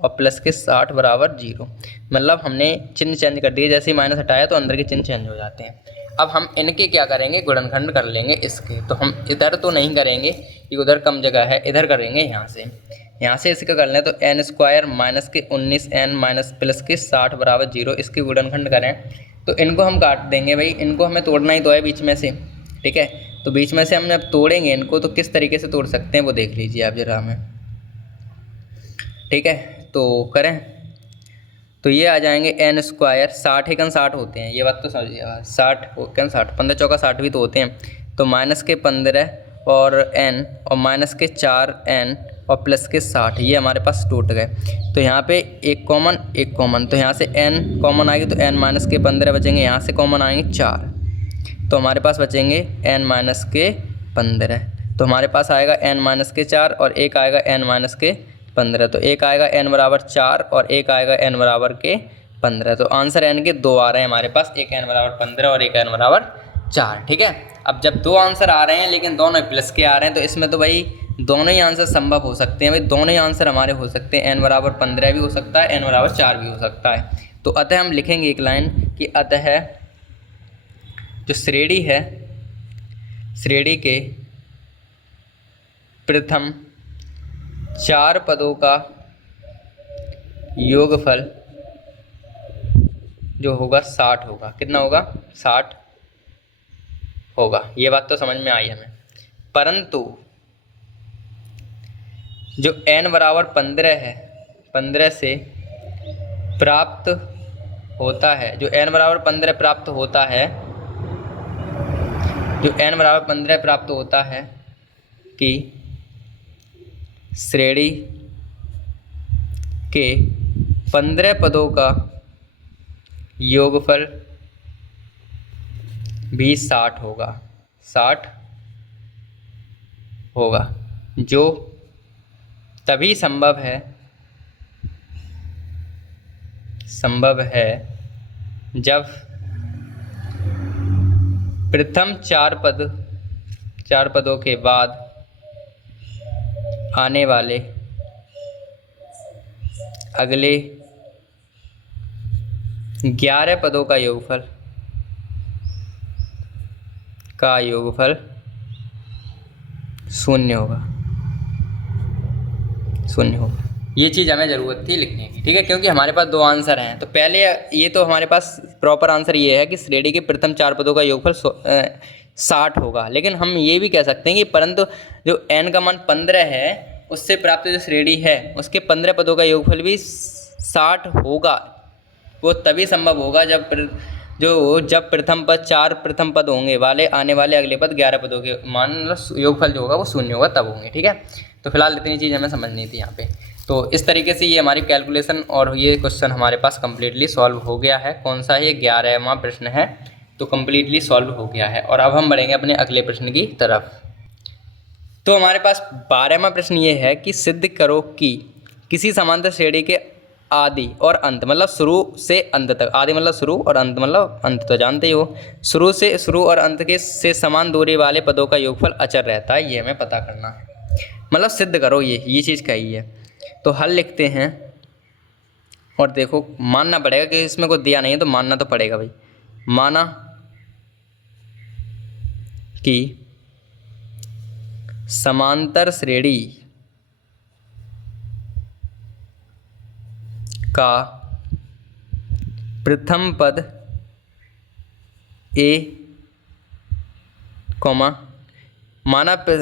और प्लस के 60 बराबर 0। मतलब हमने चिन्ह चेंज कर दिए, जैसे ही माइनस हटाया तो अंदर के चिन्ह चेंज हो जाते हैं। अब हम इनके क्या करेंगे, गुणनखंड कर लेंगे इसके, तो हम इधर तो नहीं करेंगे, ये उधर कम जगह है, इधर करेंगे यहाँ से इसका कर लें तो n स्क्वायर माइनस के 19n माइनस प्लस के 60 बराबर 0, इसके गुणनखंड करें तो इनको हम काट देंगे भाई, इनको हमें तोड़ना ही तो है बीच में से, ठीक है। तो बीच में से हमने अब तोड़ेंगे इनको, तो किस तरीके से तोड़ सकते हैं वो देख लीजिए आप जरा हमें, ठीक है। तो करें तो ये आ जाएंगे n स्क्वायर, 60 एकन 60 होते हैं, ये बात तो समझिएगा, 60 एकन 60, 15 चौका 60 भी तो होते हैं, तो माइनस के 15 और n और माइनस के 4n और प्लस के 60, ये हमारे पास टूट गए। तो यहाँ पे एक कॉमन, तो यहाँ से n कॉमन आएगी तो n माइनस के 15 बचेंगे, यहाँ से कॉमन आएंगे 4, तो हमारे पास बचेंगे n माइनस के 15, तो हमारे पास आएगा n माइनस के 4 और एक आएगा n माइनस के 15, तो एक आएगा n बराबर 4 और एक आएगा n बराबर के 15, तो आंसर n के 2 आ रहे हैं हमारे पास, एक n बराबर 15 और एक n बराबर 4, ठीक है। अब जब 2 आंसर आ रहे हैं लेकिन दोनों प्लस के आ रहे हैं, तो इसमें तो भाई दोनों ही आंसर संभव हो सकते हैं भाई, दोनों ही आंसर हमारे हो सकते हैं, n बराबर 15 भी हो सकता है, n बराबर 4 भी हो सकता है। तो अतः हम लिखेंगे एक लाइन कि अतः जो श्रेणी है, श्रेणी के प्रथम 4 पदों का योगफल जो होगा 60 होगा। कितना होगा? 60 होगा। ये बात तो समझ में आई हमें। परंतु जो n बराबर 15 है, 15 से प्राप्त होता है, जो n बराबर 15 प्राप्त होता है, जो n बराबर 15 प्राप्त होता है कि श्रेणी के 15 पदों का योगफल भी 60 होगा, 60 होगा, जो तभी संभव है जब प्रथम 4 पदों के बाद आने वाले अगले 11 पदों का योगफल शून्य होगा। ये चीज़ हमें ज़रूरत थी लिखने की, ठीक है, क्योंकि हमारे पास 2 आंसर हैं। तो पहले ये तो हमारे पास प्रॉपर आंसर ये है कि श्रेणी के प्रथम 4 पदों का योगफल 60 होगा, लेकिन हम ये भी कह सकते हैं कि परंतु जो n का मान 15 है उससे प्राप्त जो श्रेणी है उसके 15 पदों का योगफल भी 60 होगा। वो तभी संभव होगा जब प्रथम पद 4 प्रथम पद होंगे वाले आने वाले अगले पद 11 पदों के मान योगफल जो होगा वो शून्य होगा, तब होंगे, ठीक है। तो फिलहाल इतनी चीज़ हमें समझनी थी यहाँ पे। तो इस तरीके से ये हमारी कैलकुलेशन और ये क्वेश्चन हमारे पास कम्प्लीटली सॉल्व हो गया है। कौन सा है? ये 11वां प्रश्न है, तो कम्प्लीटली सॉल्व हो गया है। और अब हम बढ़ेंगे अपने अगले प्रश्न की तरफ। तो हमारे पास 12वां प्रश्न ये है कि सिद्ध करो कि किसी समांतर श्रेणी के आदि और अंत, मतलब शुरू से अंत तक, आदि मतलब शुरू और अंत मतलब अंत, तो जानते ही हो, शुरू और अंत के से समान दूरी वाले पदों का योगफल अचर रहता है, ये हमें पता करना है। मतलब सिद्ध करो ये चीज़ कही है। तो हल लिखते हैं और देखो मानना पड़ेगा कि इसमें कुछ दिया नहीं है, तो मानना तो पड़ेगा भाई। माना कि समांतर श्रेणी का प्रथम पद a,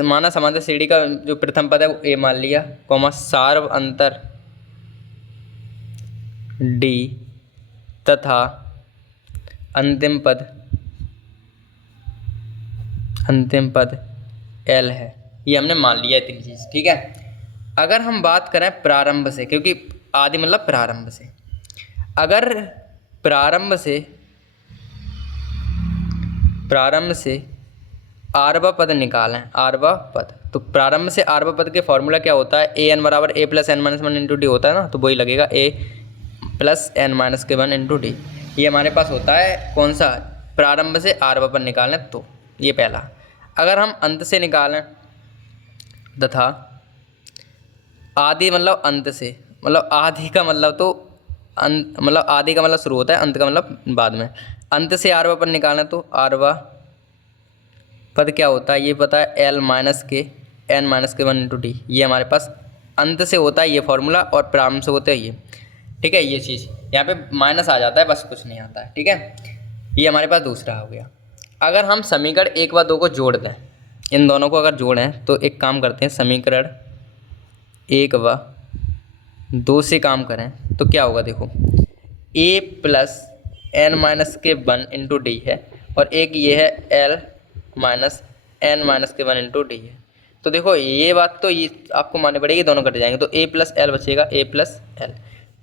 माना समांतर श्रेणी का जो प्रथम पद है वो a मान लिया, सार्व अंतर d तथा अंतिम पद l है। ये हमने मान लिया इतनी चीज़, ठीक है। अगर हम बात करें प्रारंभ से, क्योंकि आदि मतलब प्रारंभ से, अगर प्रारंभ से आरवा पद निकालें, आरवा पद, तो प्रारंभ से आरवा पद के फॉर्मूला क्या होता है? an बराबर a plus n minus 1 into D होता है ना, तो वही लगेगा a प्लस n माइनस के 1 इंटू डी। ये हमारे पास होता है कौन सा? प्रारंभ से आरवा पद निकालें, तो ये पहला। अगर हम अंत से निकालें तथा आदि मतलब अंत से, मतलब आदि का मतलब तो मतलब आदि का मतलब शुरू होता है, अंत का मतलब बाद में। अंत से आरवा पद निकालें तो आरवा पद क्या होता है ये पता है, l माइनस के एन माइनस के 1 इंटू डी। ये हमारे पास अंत से होता है ये फॉर्मूला और प्रारंभ से होता है ये, ठीक है। ये चीज़ यहाँ पे माइनस आ जाता है, बस कुछ नहीं आता है, ठीक है। ये हमारे पास दूसरा हो गया। अगर हम समीकरण 1 व 2 को जोड़ दें, इन दोनों को अगर जोड़ें तो एक काम करते हैं, समीकरण 1 व 2 से काम करें तो क्या होगा, देखो a प्लस एन माइनस के 1 इंटू डी है और एक ये है l माइनस एन माइनस के 1 इंटू डी है। तो देखो ये बात तो ये आपको माननी पड़ेगी, दोनों कट जाएंगे तो a प्लस एल बचेगा, a प्लस एल।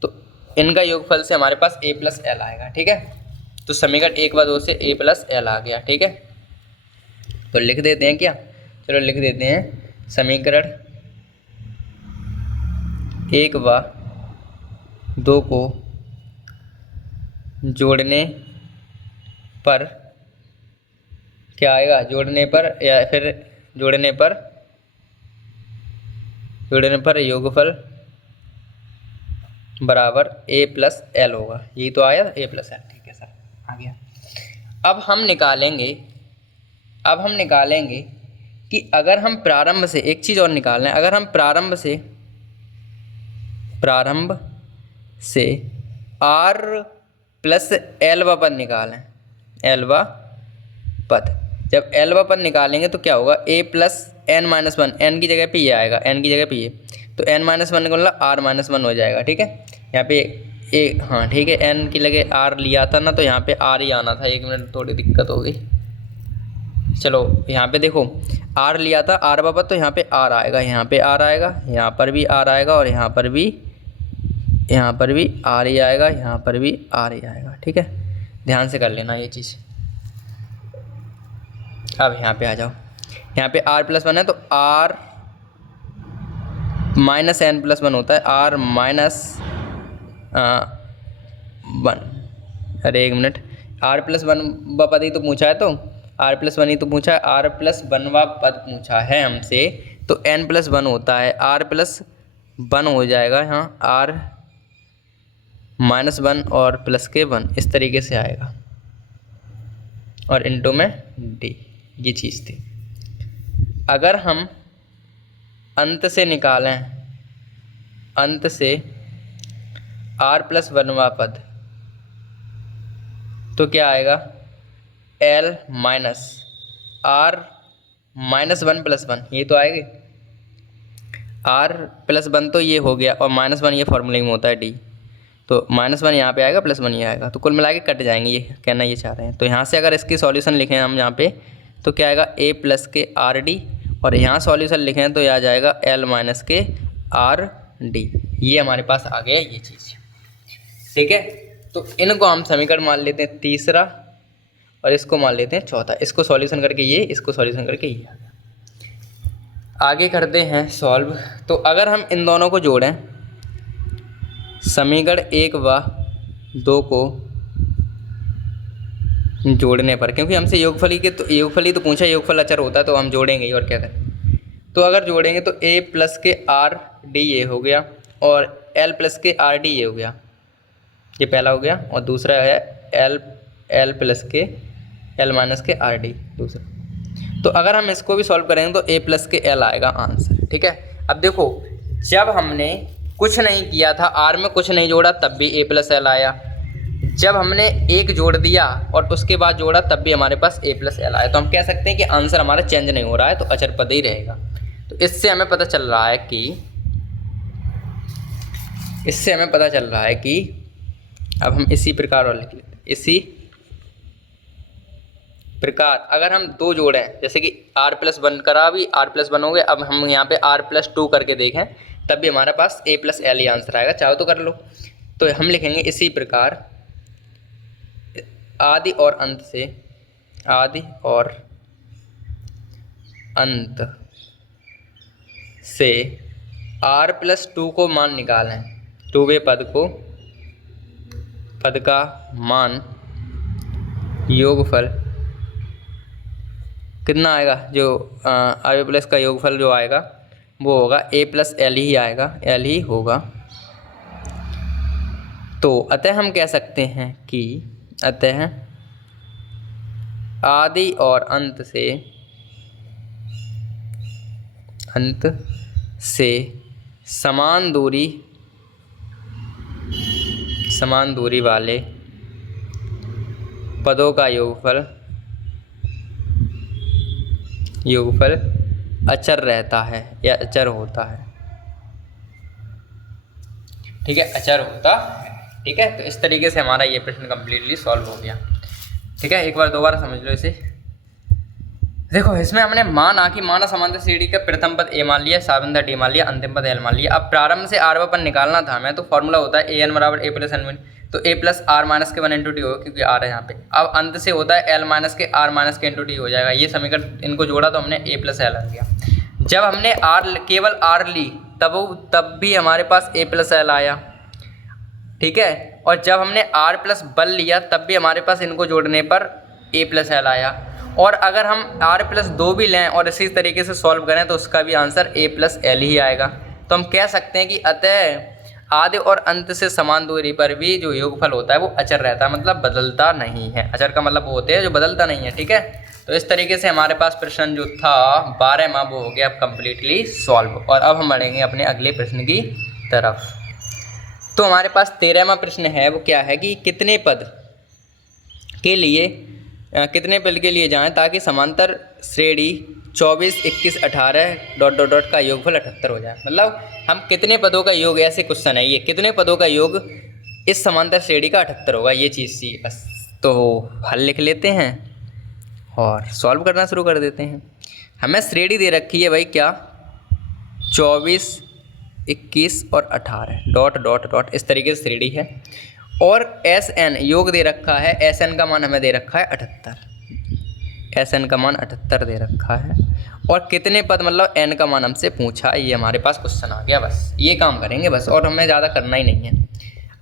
तो इनका योगफल से हमारे पास a प्लस एल आएगा, ठीक है। तो समीकरण 1 व 2 से a प्लस एल आ गया, ठीक है। तो लिख देते हैं क्या, चलो लिख देते हैं समीकरण 1 व 2 को जोड़ने पर क्या आएगा, जोड़ने पर या फिर जोड़ने पर योगफल बराबर a प्लस एल होगा। यही तो आया a प्लस एल, ठीक है सर, आ गया। अब हम निकालेंगे कि अगर हम प्रारंभ से एक चीज़ और निकाल लें, अगर हम प्रारंभ से r प्लस एलवा पद निकालें, एलवा पद, जब एलवा पद निकालेंगे तो क्या होगा, a plus n minus 1, n की जगह पे ये आएगा, एन की जगह पे ये, तो एन माइनस 1 का मतलब आर माइनस 1 हो जाएगा, ठीक है। यहाँ पे हाँ ठीक है, एन की लगे आर लिया था ना, तो यहाँ पे आर ही आना था। 1 मिनट थोड़ी दिक्कत हो गई। चलो यहाँ पे देखो आर लिया था, आर बाबा, तो यहाँ पे आर आएगा, यहाँ पे आर आएगा, यहाँ पर भी आर आएगा और यहाँ पर भी आर ही आएगा, यहाँ पर भी आर ही आएगा, ठीक है। ध्यान से कर लेना ये चीज़। अब यहाँ पे आ जाओ, यहाँ पे r प्लस 1 है तो r माइनस एन प्लस 1 होता है, r माइनस 1। अरे 1 मिनट, r प्लस 1 व पद ही तो पूछा है, तो r प्लस 1 ही तो पूछा है, r प्लस 1 व पद पूछा है हमसे, तो n प्लस 1 होता है, r प्लस 1 हो जाएगा यहाँ, r माइनस 1 और प्लस के 1, इस तरीके से आएगा और इनटू में d, ये चीज़ थी। अगर हम अंत से निकालें, अंत से r प्लस 1वां पद, तो क्या आएगा, l minus r minus 1 plus 1, ये तो आएगी। r प्लस 1 तो ये हो गया और माइनस 1 ये फॉर्मूले में होता है d, तो माइनस 1 यहाँ पे आएगा, प्लस 1 ये आएगा, तो कुल मिला के कट जाएंगे, ये कहना ये चाह रहे हैं। तो यहाँ से अगर इसकी सॉल्यूशन लिखें हम यहाँ पे, तो क्या आएगा, a प्लस के आर डी, और यहाँ सॉल्यूशन लिखें तो आ जाएगा l माइनस के आर डी। ये हमारे पास आ गया ये चीज़, ठीक है। तो इनको हम समीकरण मान लेते हैं तीसरा और इसको मान लेते हैं चौथा, इसको सॉल्यूशन करके ये, इसको सॉल्यूशन करके ये आ गया। आगे करते हैं सॉल्व। तो अगर हम इन दोनों को जोड़ें, समीकरण 1 व 2 को जोड़ने पर, क्योंकि हमसे योगफल ही तो पूछा, योगफल अचर होता है तो हम जोड़ेंगे ही, और क्या करें। तो अगर जोड़ेंगे तो a प्लस के आर डी ये हो गया और l प्लस के आर डी ये हो गया, ये पहला हो गया, और दूसरा है l प्लस के l माइनस के आर डी दूसरा। तो अगर हम इसको भी सॉल्व करेंगे तो a प्लस के l आएगा आंसर, ठीक है। अब देखो जब हमने कुछ नहीं किया था, r में कुछ नहीं जोड़ा तब भी a प्लस एल आया, जब हमने एक जोड़ दिया और उसके बाद जोड़ा तब भी हमारे पास a प्लस एल आया। तो हम कह सकते हैं कि आंसर हमारा चेंज नहीं हो रहा है, तो अचर पद ही रहेगा। तो इससे हमें पता चल रहा है कि अब हम इसी प्रकार और लिख लेते हैं, इसी प्रकार अगर हम दो जोड़ें, जैसे कि r प्लस 1 करा, भी r प्लस 1 हो गया, अब हम यहाँ पे r प्लस 2 करके देखें तब भी हमारे पास a plus L he answer आएगा, चाहो तो कर लो। तो हम लिखेंगे इसी प्रकार आदि और अंत से r प्लस 2 को मान निकालें, 2वें पद का मान योगफल कितना आएगा, जो r प्लस का योगफल जो आएगा वो होगा a प्लस एल ही आएगा, एल ही होगा। तो अतः हम कह सकते हैं कि अतः आदि और अंत से अंत से समान दूरी वाले पदों का योगफल अचर रहता है या अचर होता है। ठीक है, अचर होता है। ठीक है, तो इस तरीके से हमारा ये प्रश्न कम्प्लीटली सॉल्व हो गया। ठीक है, एक बार दोबारा समझ लो इसे। देखो, इसमें हमने माना समांतर श्रेणी का प्रथम पद ए मान लिया, सावंतर डी मान लिया, अंतिम पद एल मान लिया। अब प्रारंभ से आर अपन निकालना था हमें, तो फॉर्मूला होता है ए एन बराबर ए प्लस एन, तो ए प्लस आर माइनस के 1 इंटू टी होगा क्योंकि आर है यहाँ पे। अब अंत से होता है एल माइनस के आर माइनस के इंटू टी हो जाएगा। ये समीकरण इनको जोड़ा तो हमने ए प्लस एल आ गया। जब हमने केवल आर ली तब भी हमारे पास ए प्लस एल आया। ठीक है, और जब हमने आर प्लस बल लिया तब भी हमारे पास इनको जोड़ने पर ए प्लस एल आया। और अगर हम आर प्लस 2 भी लें और इसी तरीके से सॉल्व करें तो उसका भी आंसर ए प्लस एल ही आएगा। तो हम कह सकते हैं कि अतः आदि और अंत से समान दूरी पर भी जो योगफल होता है वो अचर रहता है, मतलब बदलता नहीं है। अचर का मतलब वो होते हैं जो बदलता नहीं है। ठीक है, तो इस तरीके से हमारे पास प्रश्न जो था 12वां वो हो गया अब कम्प्लीटली सॉल्व। और अब हम बढ़ेंगे अपने अगले प्रश्न की तरफ। तो हमारे पास 13वां प्रश्न है, वो क्या है कि कितने पद के लिए जाएं ताकि समांतर श्रेणी 24, 21, 18 ... का योगफल 78 हो जाए। मतलब हम कितने पदों का योग, ऐसे क्वेश्चन है ये, कितने पदों का योग इस समांतर श्रेणी का 78 होगा, ये चीज़ थी बस। तो हल लिख लेते हैं और सॉल्व करना शुरू कर देते हैं। हमें श्रेणी दे रखी है भाई क्या, 24, 21 और 18 ... इस तरीके से श्रेणी है। और एस एन योग दे रखा है, एस एन का मान हमें दे रखा है 78, एस एन का मान 78 दे रखा है। और कितने पद मतलब एन का मान हमसे पूछा, ये हमारे पास क्वेश्चन आ गया। बस ये काम करेंगे बस, और हमें ज़्यादा करना ही नहीं है।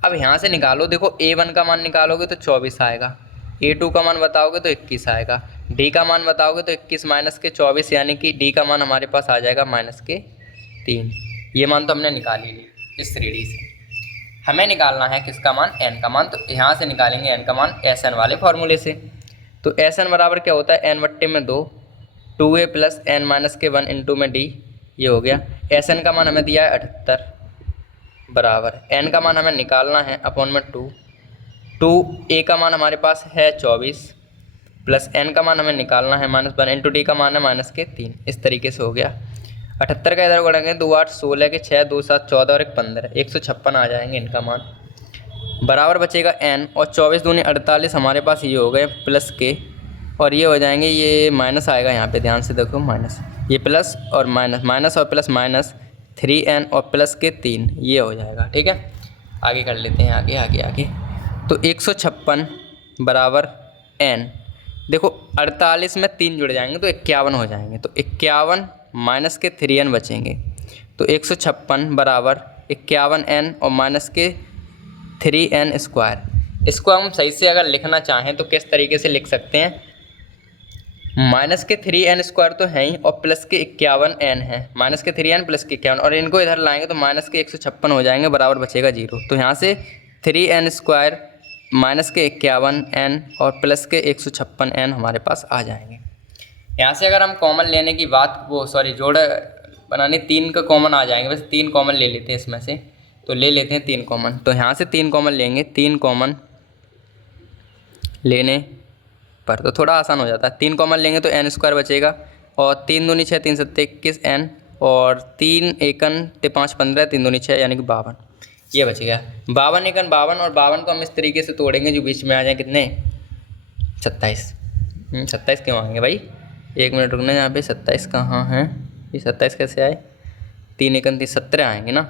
अब यहाँ से निकालो, देखो A1 का मान निकालोगे तो 24 आएगा, A2 का मान बताओगे तो 21 आएगा, D का मान बताओगे तो 21 माइनस के 24, यानी कि D का मान हमारे पास आ जाएगा -3। ये मान तो हमने निकाल ही ली इस श्रेणी से। हमें निकालना है किसका मान, n का मान। तो यहाँ से निकालेंगे n का मान एस एन वाले फॉर्मूले से। तो एस एन बराबर क्या होता है, n/2 2a plus n minus के 1 इंटू में d, ये हो गया। एस एन का मान हमें दिया है 78 बराबर n का मान हमें निकालना है अपॉन में 2a का मान हमारे पास है 24 प्लस n का मान हमें निकालना है -1 इंटू d का मान है -3। इस तरीके से हो गया। 78 का इधर बढ़ेंगे 2 8 16 के 6 2 7 14 और 1 15, 156 आ जाएंगे इनका मान। बराबर बचेगा n, और 24 दूनी 48 हमारे पास ये हो गए प्लस के, और ये हो जाएंगे, ये माइनस आएगा यहाँ पे, ध्यान से देखो माइनस, ये प्लस और माइनस और प्लस माइनस 3n और प्लस के 3, ये हो जाएगा। ठीक है, आगे कर लेते हैं, आगे। तो 156 बराबर n, देखो 48 में 3 जुड़ जाएंगे तो 51 हो जाएंगे, तो 51 माइनस के 3n बचेंगे। तो 156 बराबर 51n और माइनस के 3n स्क्वायर। इसको हम सही से अगर लिखना चाहें तो किस तरीके से लिख सकते हैं, माइनस के 3n स्क्वायर तो है ही, और प्लस के 51n है, माइनस के 3n प्लस के 51, और इनको इधर लाएंगे तो माइनस के 156 हो जाएंगे, बराबर बचेगा 0। तो यहाँ से 3n स्क्वायर माइनस के 51n और प्लस के 156n हमारे पास आ जाएंगे। यहाँ से अगर हम कॉमन लेने की बात, जोड़ बनाने 3 का कॉमन आ जाएंगे, बस 3 कॉमन ले लेते हैं इसमें से, तो ले लेते हैं 3 कॉमन। तो यहाँ से 3 कॉमन लेंगे, 3 कॉमन लेने पर तो थोड़ा आसान हो जाता है। 3 कॉमन लेंगे तो n स्क्वायर बचेगा, और 3 दूनी 6 3 7 21 n, और 3 एकन 5 15 3 दूनी 6 यानी कि 52, ये बच गया। 52 एकन 52, और 52 को हम इस तरीके से तोड़ेंगे जो बीच में आ जाए, कितने 27। 27 क्यों आएंगे भाई, 1 मिनट रुकना, यहाँ पे 27 कहाँ हैं, ये 27 कैसे आए, 3 एकन 3 17 आएंगे ना।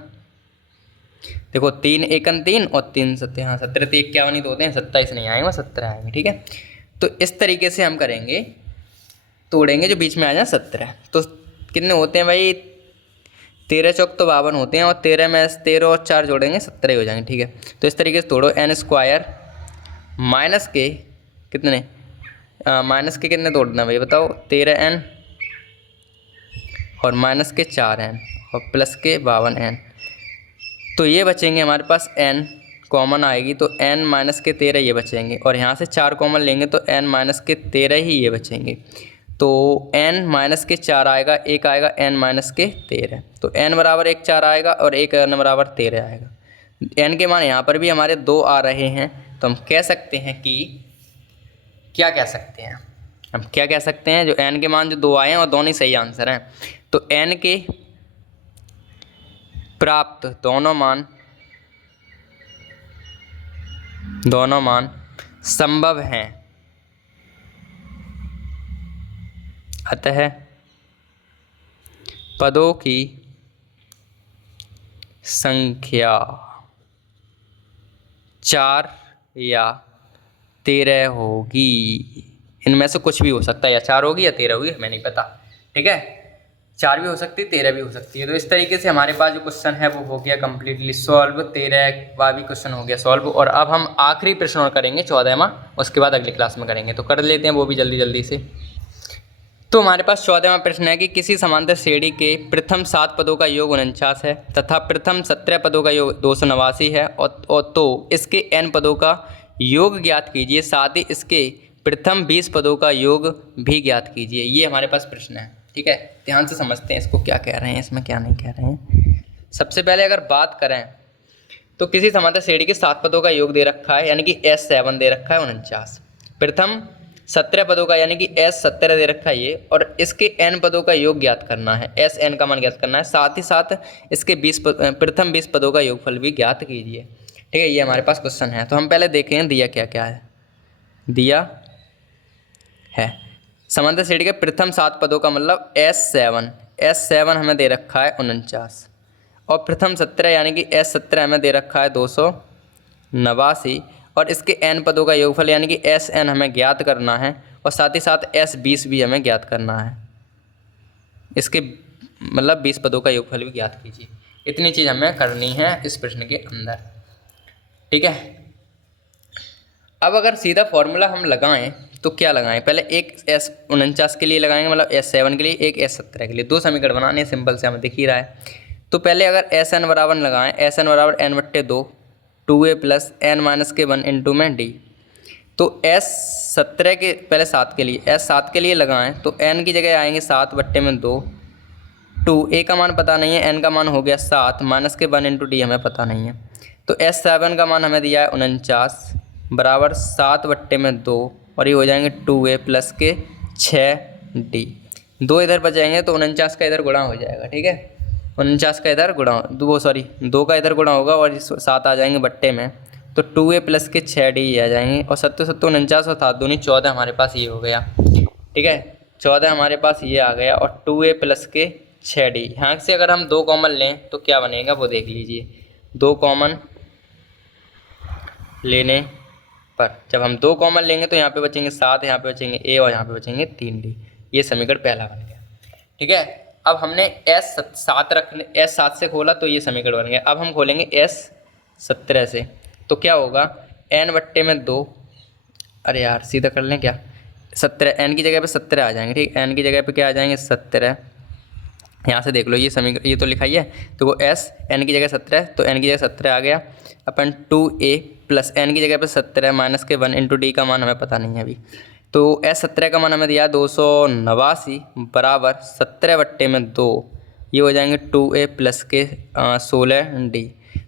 देखो 3 एकन 3 और 3 17, हाँ 17 तो 51 ही तो होते हैं, 27 नहीं आएंगे, 17 आएंगे। ठीक है, तो इस तरीके से हम करेंगे, तोड़ेंगे जो बीच में आ जाए 17। तो कितने होते हैं भाई, 13 चौक तो 52 होते हैं, और 13 में 13 और 4 जोड़ेंगे 17 हो जाएंगे। ठीक है, तो इस तरीके से तोड़ो, n स्क्वायर माइनस के कितने, माइनस के कितने तोड़ना भाई बताओ, 13n और माइनस के 4n और प्लस के 52n, तो ये बचेंगे हमारे पास n कॉमन आएगी तो n माइनस के 13 ये बचेंगे, और यहाँ से 4 कॉमन लेंगे तो n माइनस के 13 ही ये बचेंगे। तो n माइनस के 4 आएगा, एक आएगा n माइनस के 13। तो n बराबर 1 4 आएगा और एक n बराबर 13 आएगा। n के मान यहाँ पर भी हमारे 2 आ रहे हैं, तो हम कह सकते हैं कि क्या कह सकते हैं, हम क्या कह सकते हैं, जो n के मान जो 2 आए हैं और दोनों ही सही आंसर हैं, तो n के प्राप्त दोनों मान संभव हैं, अतः पदों की संख्या 4 या 13 होगी। इनमें से कुछ भी हो सकता है, या 4 होगी या 13 होगी, हमें नहीं पता। ठीक है, 4 भी हो सकती है, 13 भी हो सकती है। तो इस तरीके से हमारे पास जो क्वेश्चन है वो हो गया कम्प्लीटली सॉल्व। 13वां भी क्वेश्चन हो गया सॉल्व। और अब हम आखिरी प्रश्न और करेंगे 14वां, उसके बाद अगली क्लास में करेंगे, तो कर लेते हैं वो भी जल्दी जल्दी से। तो हमारे पास 14वां प्रश्न है कि किसी समांतर श्रेणी के प्रथम 7 पदों का योग 49 है तथा प्रथम 17 पदों का योग 289 है, और तो इसके n पदों का योग ज्ञात कीजिए, साथ ही इसके प्रथम 20 पदों का योग भी ज्ञात कीजिए। ये हमारे पास प्रश्न है। ठीक है, ध्यान से समझते हैं इसको, क्या कह रहे हैं, इसमें क्या नहीं कह रहे हैं। सबसे पहले अगर बात करें तो किसी समांतर श्रेणी के 7 पदों का योग दे रखा है, यानी कि S7 दे रखा है 49। प्रथम 17 पदों का यानी कि S17 दे रखा है ये, और इसके n पदों का योग ज्ञात करना है, Sn का मान ज्ञात करना है, साथ ही साथ इसके प्रथम 20 पदों का योगफल भी ज्ञात कीजिए। ठीक है, ये हमारे पास क्वेश्चन है। तो हम पहले देखें दिया क्या क्या है। दिया है समांतर श्रेणी के प्रथम 7 पदों का मतलब S7 हमें दे रखा है 49, और प्रथम 17 यानी कि S17 हमें दे रखा है 289, और इसके n पदों का योगफल यानी कि Sn हमें ज्ञात करना है, और साथ ही साथ S20 भी हमें ज्ञात करना है। इसके मतलब 20 पदों का योगफल भी ज्ञात कीजिए। इतनी चीज़ हमें करनी है इस प्रश्न के अंदर। ठीक है, अब अगर सीधा फॉर्मूला हम लगाएं तो क्या लगाएं, पहले एक S49 के लिए लगाएंगे, मतलब S7 के लिए, एक S17 के लिए। 2 समीकरण बनाने, सिंपल से हमें दिख ही रहा है। तो पहले अगर Sn बराबर लगाएं, Sn बराबर n/2 2a plus n minus के 1 इंटू में d। तो S17 के पहले 7 के लिए, S7 के लिए लगाएं तो n की जगह आएंगे 7/2, 2 a का मान पता नहीं है, n का मान हो गया 7 माइनस के 1 इंटू डी हमें पता नहीं है। तो S7 का मान हमें दिया है 49 बराबर 7/2, और ये हो जाएंगे 2a प्लस के 6d। 2 इधर बचाएंगे तो 49 का इधर गुणा हो जाएगा। ठीक है, 49 का इधर गुणा, 2 का इधर गुणा होगा, और 7 आ जाएंगे बट्टे में, तो 2a प्लस के 6d आ जाएंगे, और 7 7 49 और 7 दूनी 14 हमारे पास ये हो गया। ठीक है, 14 हमारे पास ये आ गया, और 2a प्लस के 6d। यहाँ से अगर हम 2 कॉमन लें तो क्या बनेगा वो देख लीजिए। 2 कॉमन लेने पर, जब हम 2 कॉमन लेंगे तो यहाँ पे बचेंगे 7, यहाँ पे बचेंगे a, और यहाँ पे बचेंगे 3d। ये समीकरण पहला बन गया। ठीक है, अब हमने S7 से खोला तो ये समीकरण बन गया। अब हम खोलेंगे S17 से, तो क्या होगा, n/2, अरे यार सीधा कर लें क्या, 17, n की जगह पे 17 आ जाएंगे। ठीक, n की जगह पे क्या आ जाएंगे 17। यहाँ से देख लो, ये समीकरण ये तो लिखा ही है, तो वो n की जगह 17, तो n की जगह 17 आ गया, अपन 2a प्लस n की जगह पे 17 माइनस के 1 इंटू डी का मान हमें पता नहीं है अभी। तो S17 का मान हमें दिया 289 बराबर 17/2, ये हो जाएंगे 2a प्लस के 16d।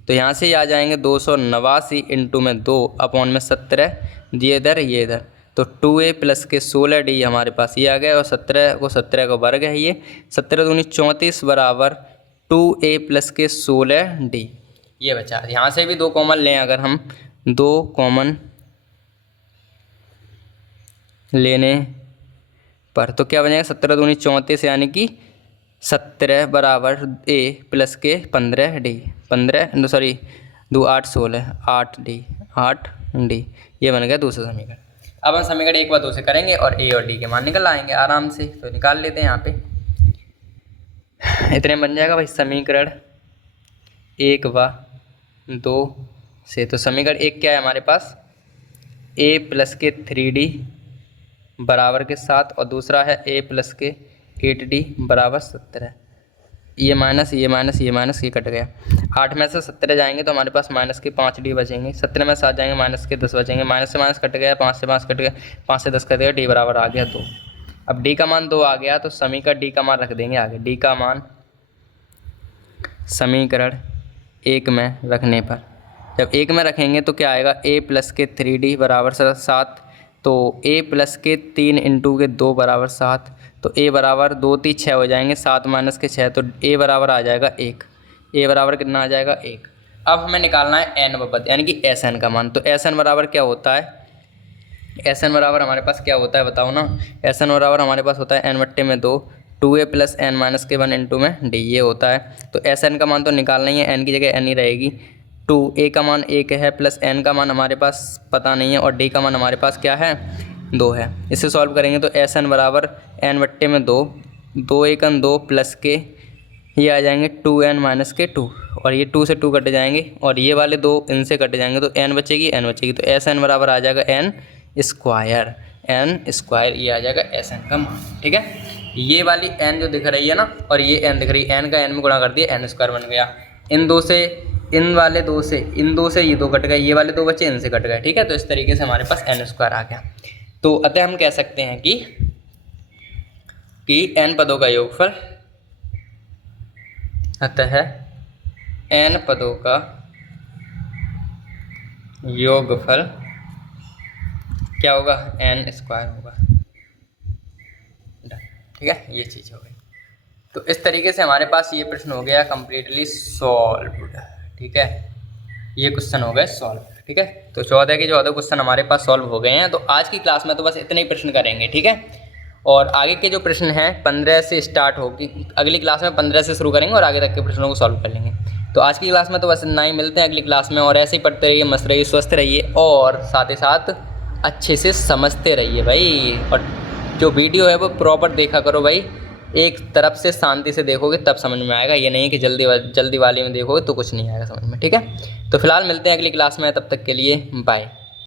तो यहाँ से ये आ जाएंगे 289 इंटू में 2 अपॉन में 17, ये इधर, तो 2a प्लस के 16d हमारे पास ये आ गया, और 17 को वर्ग है, ये 17 दूनी 34 बराबर 2a प्लस के 16d ये बचा। यहाँ से भी 2 कॉमन लें, अगर हम 2 कॉमन लेने पर तो क्या बनेगा, 17 दूनी 34 यानी कि 17 बराबर a प्लस के 15d, 2 8 16 8d, ये बन गया दूसरा समीकरण। अब हम समीकरण 1 व 2 से करेंगे और a और d के मान निकल आएंगे आराम से। तो निकाल लेते हैं यहाँ पे, इतने बन जाएगा भाई समीकरण 1 व 2 से। तो समीकरण 1 क्या है हमारे पास, a प्लस के 3d बराबर के 7, और दूसरा है a प्लस के 8d बराबर 17। ये माइनस ये कट गया, 8 में से 17 जाएंगे तो हमारे पास माइनस के 5d बचेंगे, 17 में 7 जाएंगे माइनस के 10 बचेंगे, माइनस से माइनस कट गया, 5 से 5 कट गया, 5 से 10 कट गया, d बराबर आ गया 2। अब डी का मान 2 आ गया तो समी का डी का मान रख देंगे आगे। डी का मान समीकरण 1 में रखने पर, जब 1 में रखेंगे तो क्या आएगा, a प्लस के 3d बराबर 7, तो a प्लस के 3 इंटू के 2 बराबर 7, तो a बराबर 2 3 6 हो जाएंगे, 7 माइनस के 6, तो a बराबर आ जाएगा 1। a बराबर कितना आ जाएगा 1। अब हमें निकालना है n पद यानी कि Sn का मान। तो Sn बराबर क्या होता है, Sn बराबर हमारे पास क्या होता है बताओ ना। Sn बराबर हमारे पास होता है n/2 2a plus n minus के 1 इंटू में d, ये होता है। तो Sn का मान तो निकालना ही है, n की जगह n ही रहेगी। 2a का मान 1 है प्लस n का मान हमारे पास पता नहीं है और d का मान हमारे पास क्या है 2 है। इसे सॉल्व करेंगे तो Sn बराबर n/2 2 1 2 प्लस के ये आ जाएंगे 2n माइनस के 2, और ये 2 से 2 कट जाएंगे और ये वाले 2 इनसे कट जाएंगे तो n बचेगी तो Sn बराबर आ जाएगा n स्क्वायर, ये आ जाएगा Sn का मान। ठीक है, ये वाली n जो दिख रही है ना और ये n दिख रही है, n का n में गुणा कर दिया n स्क्वायर बन गया। इन दो से इन वाले 2 से इन 2 से ये 2 कट गए, ये वाले 2 बच्चे इनसे कट गए। ठीक है, तो इस तरीके से हमारे पास n स्क्वायर आ गया। तो अतः हम कह सकते हैं कि n पदों का योगफल, अतः n पदों का योगफल क्या होगा, n स्क्वायर होगा। ठीक है, ये चीज़ हो गई। तो इस तरीके से हमारे पास ये प्रश्न हो गया कंप्लीटली सॉल्व्ड। ठीक है, ये क्वेश्चन हो गए सॉल्व। ठीक है, तो 14 के 14 क्वेश्चन हमारे पास सॉल्व हो गए हैं। तो आज की क्लास में तो बस इतने ही प्रश्न करेंगे। ठीक है, और आगे के जो प्रश्न हैं 15 से स्टार्ट होगी, अगली क्लास में 15 से शुरू करेंगे और आगे तक के प्रश्नों को सॉल्व कर लेंगे। तो आज की क्लास में तो बस इतना ही, मिलते हैं अगली क्लास में। और ऐसे ही पढ़ते रहिए, मस्त रहिए, स्वस्थ रहिए और साथ ही साथ अच्छे से समझते रहिए भाई। और जो वीडियो है वो प्रॉपर देखा करो भाई, एक तरफ से शांति से देखोगे तब समझ में आएगा, ये नहीं कि जल्दी वाली में देखोगे तो कुछ नहीं आएगा समझ में। ठीक है, तो फिलहाल मिलते हैं अगली क्लास में, तब तक के लिए बाय।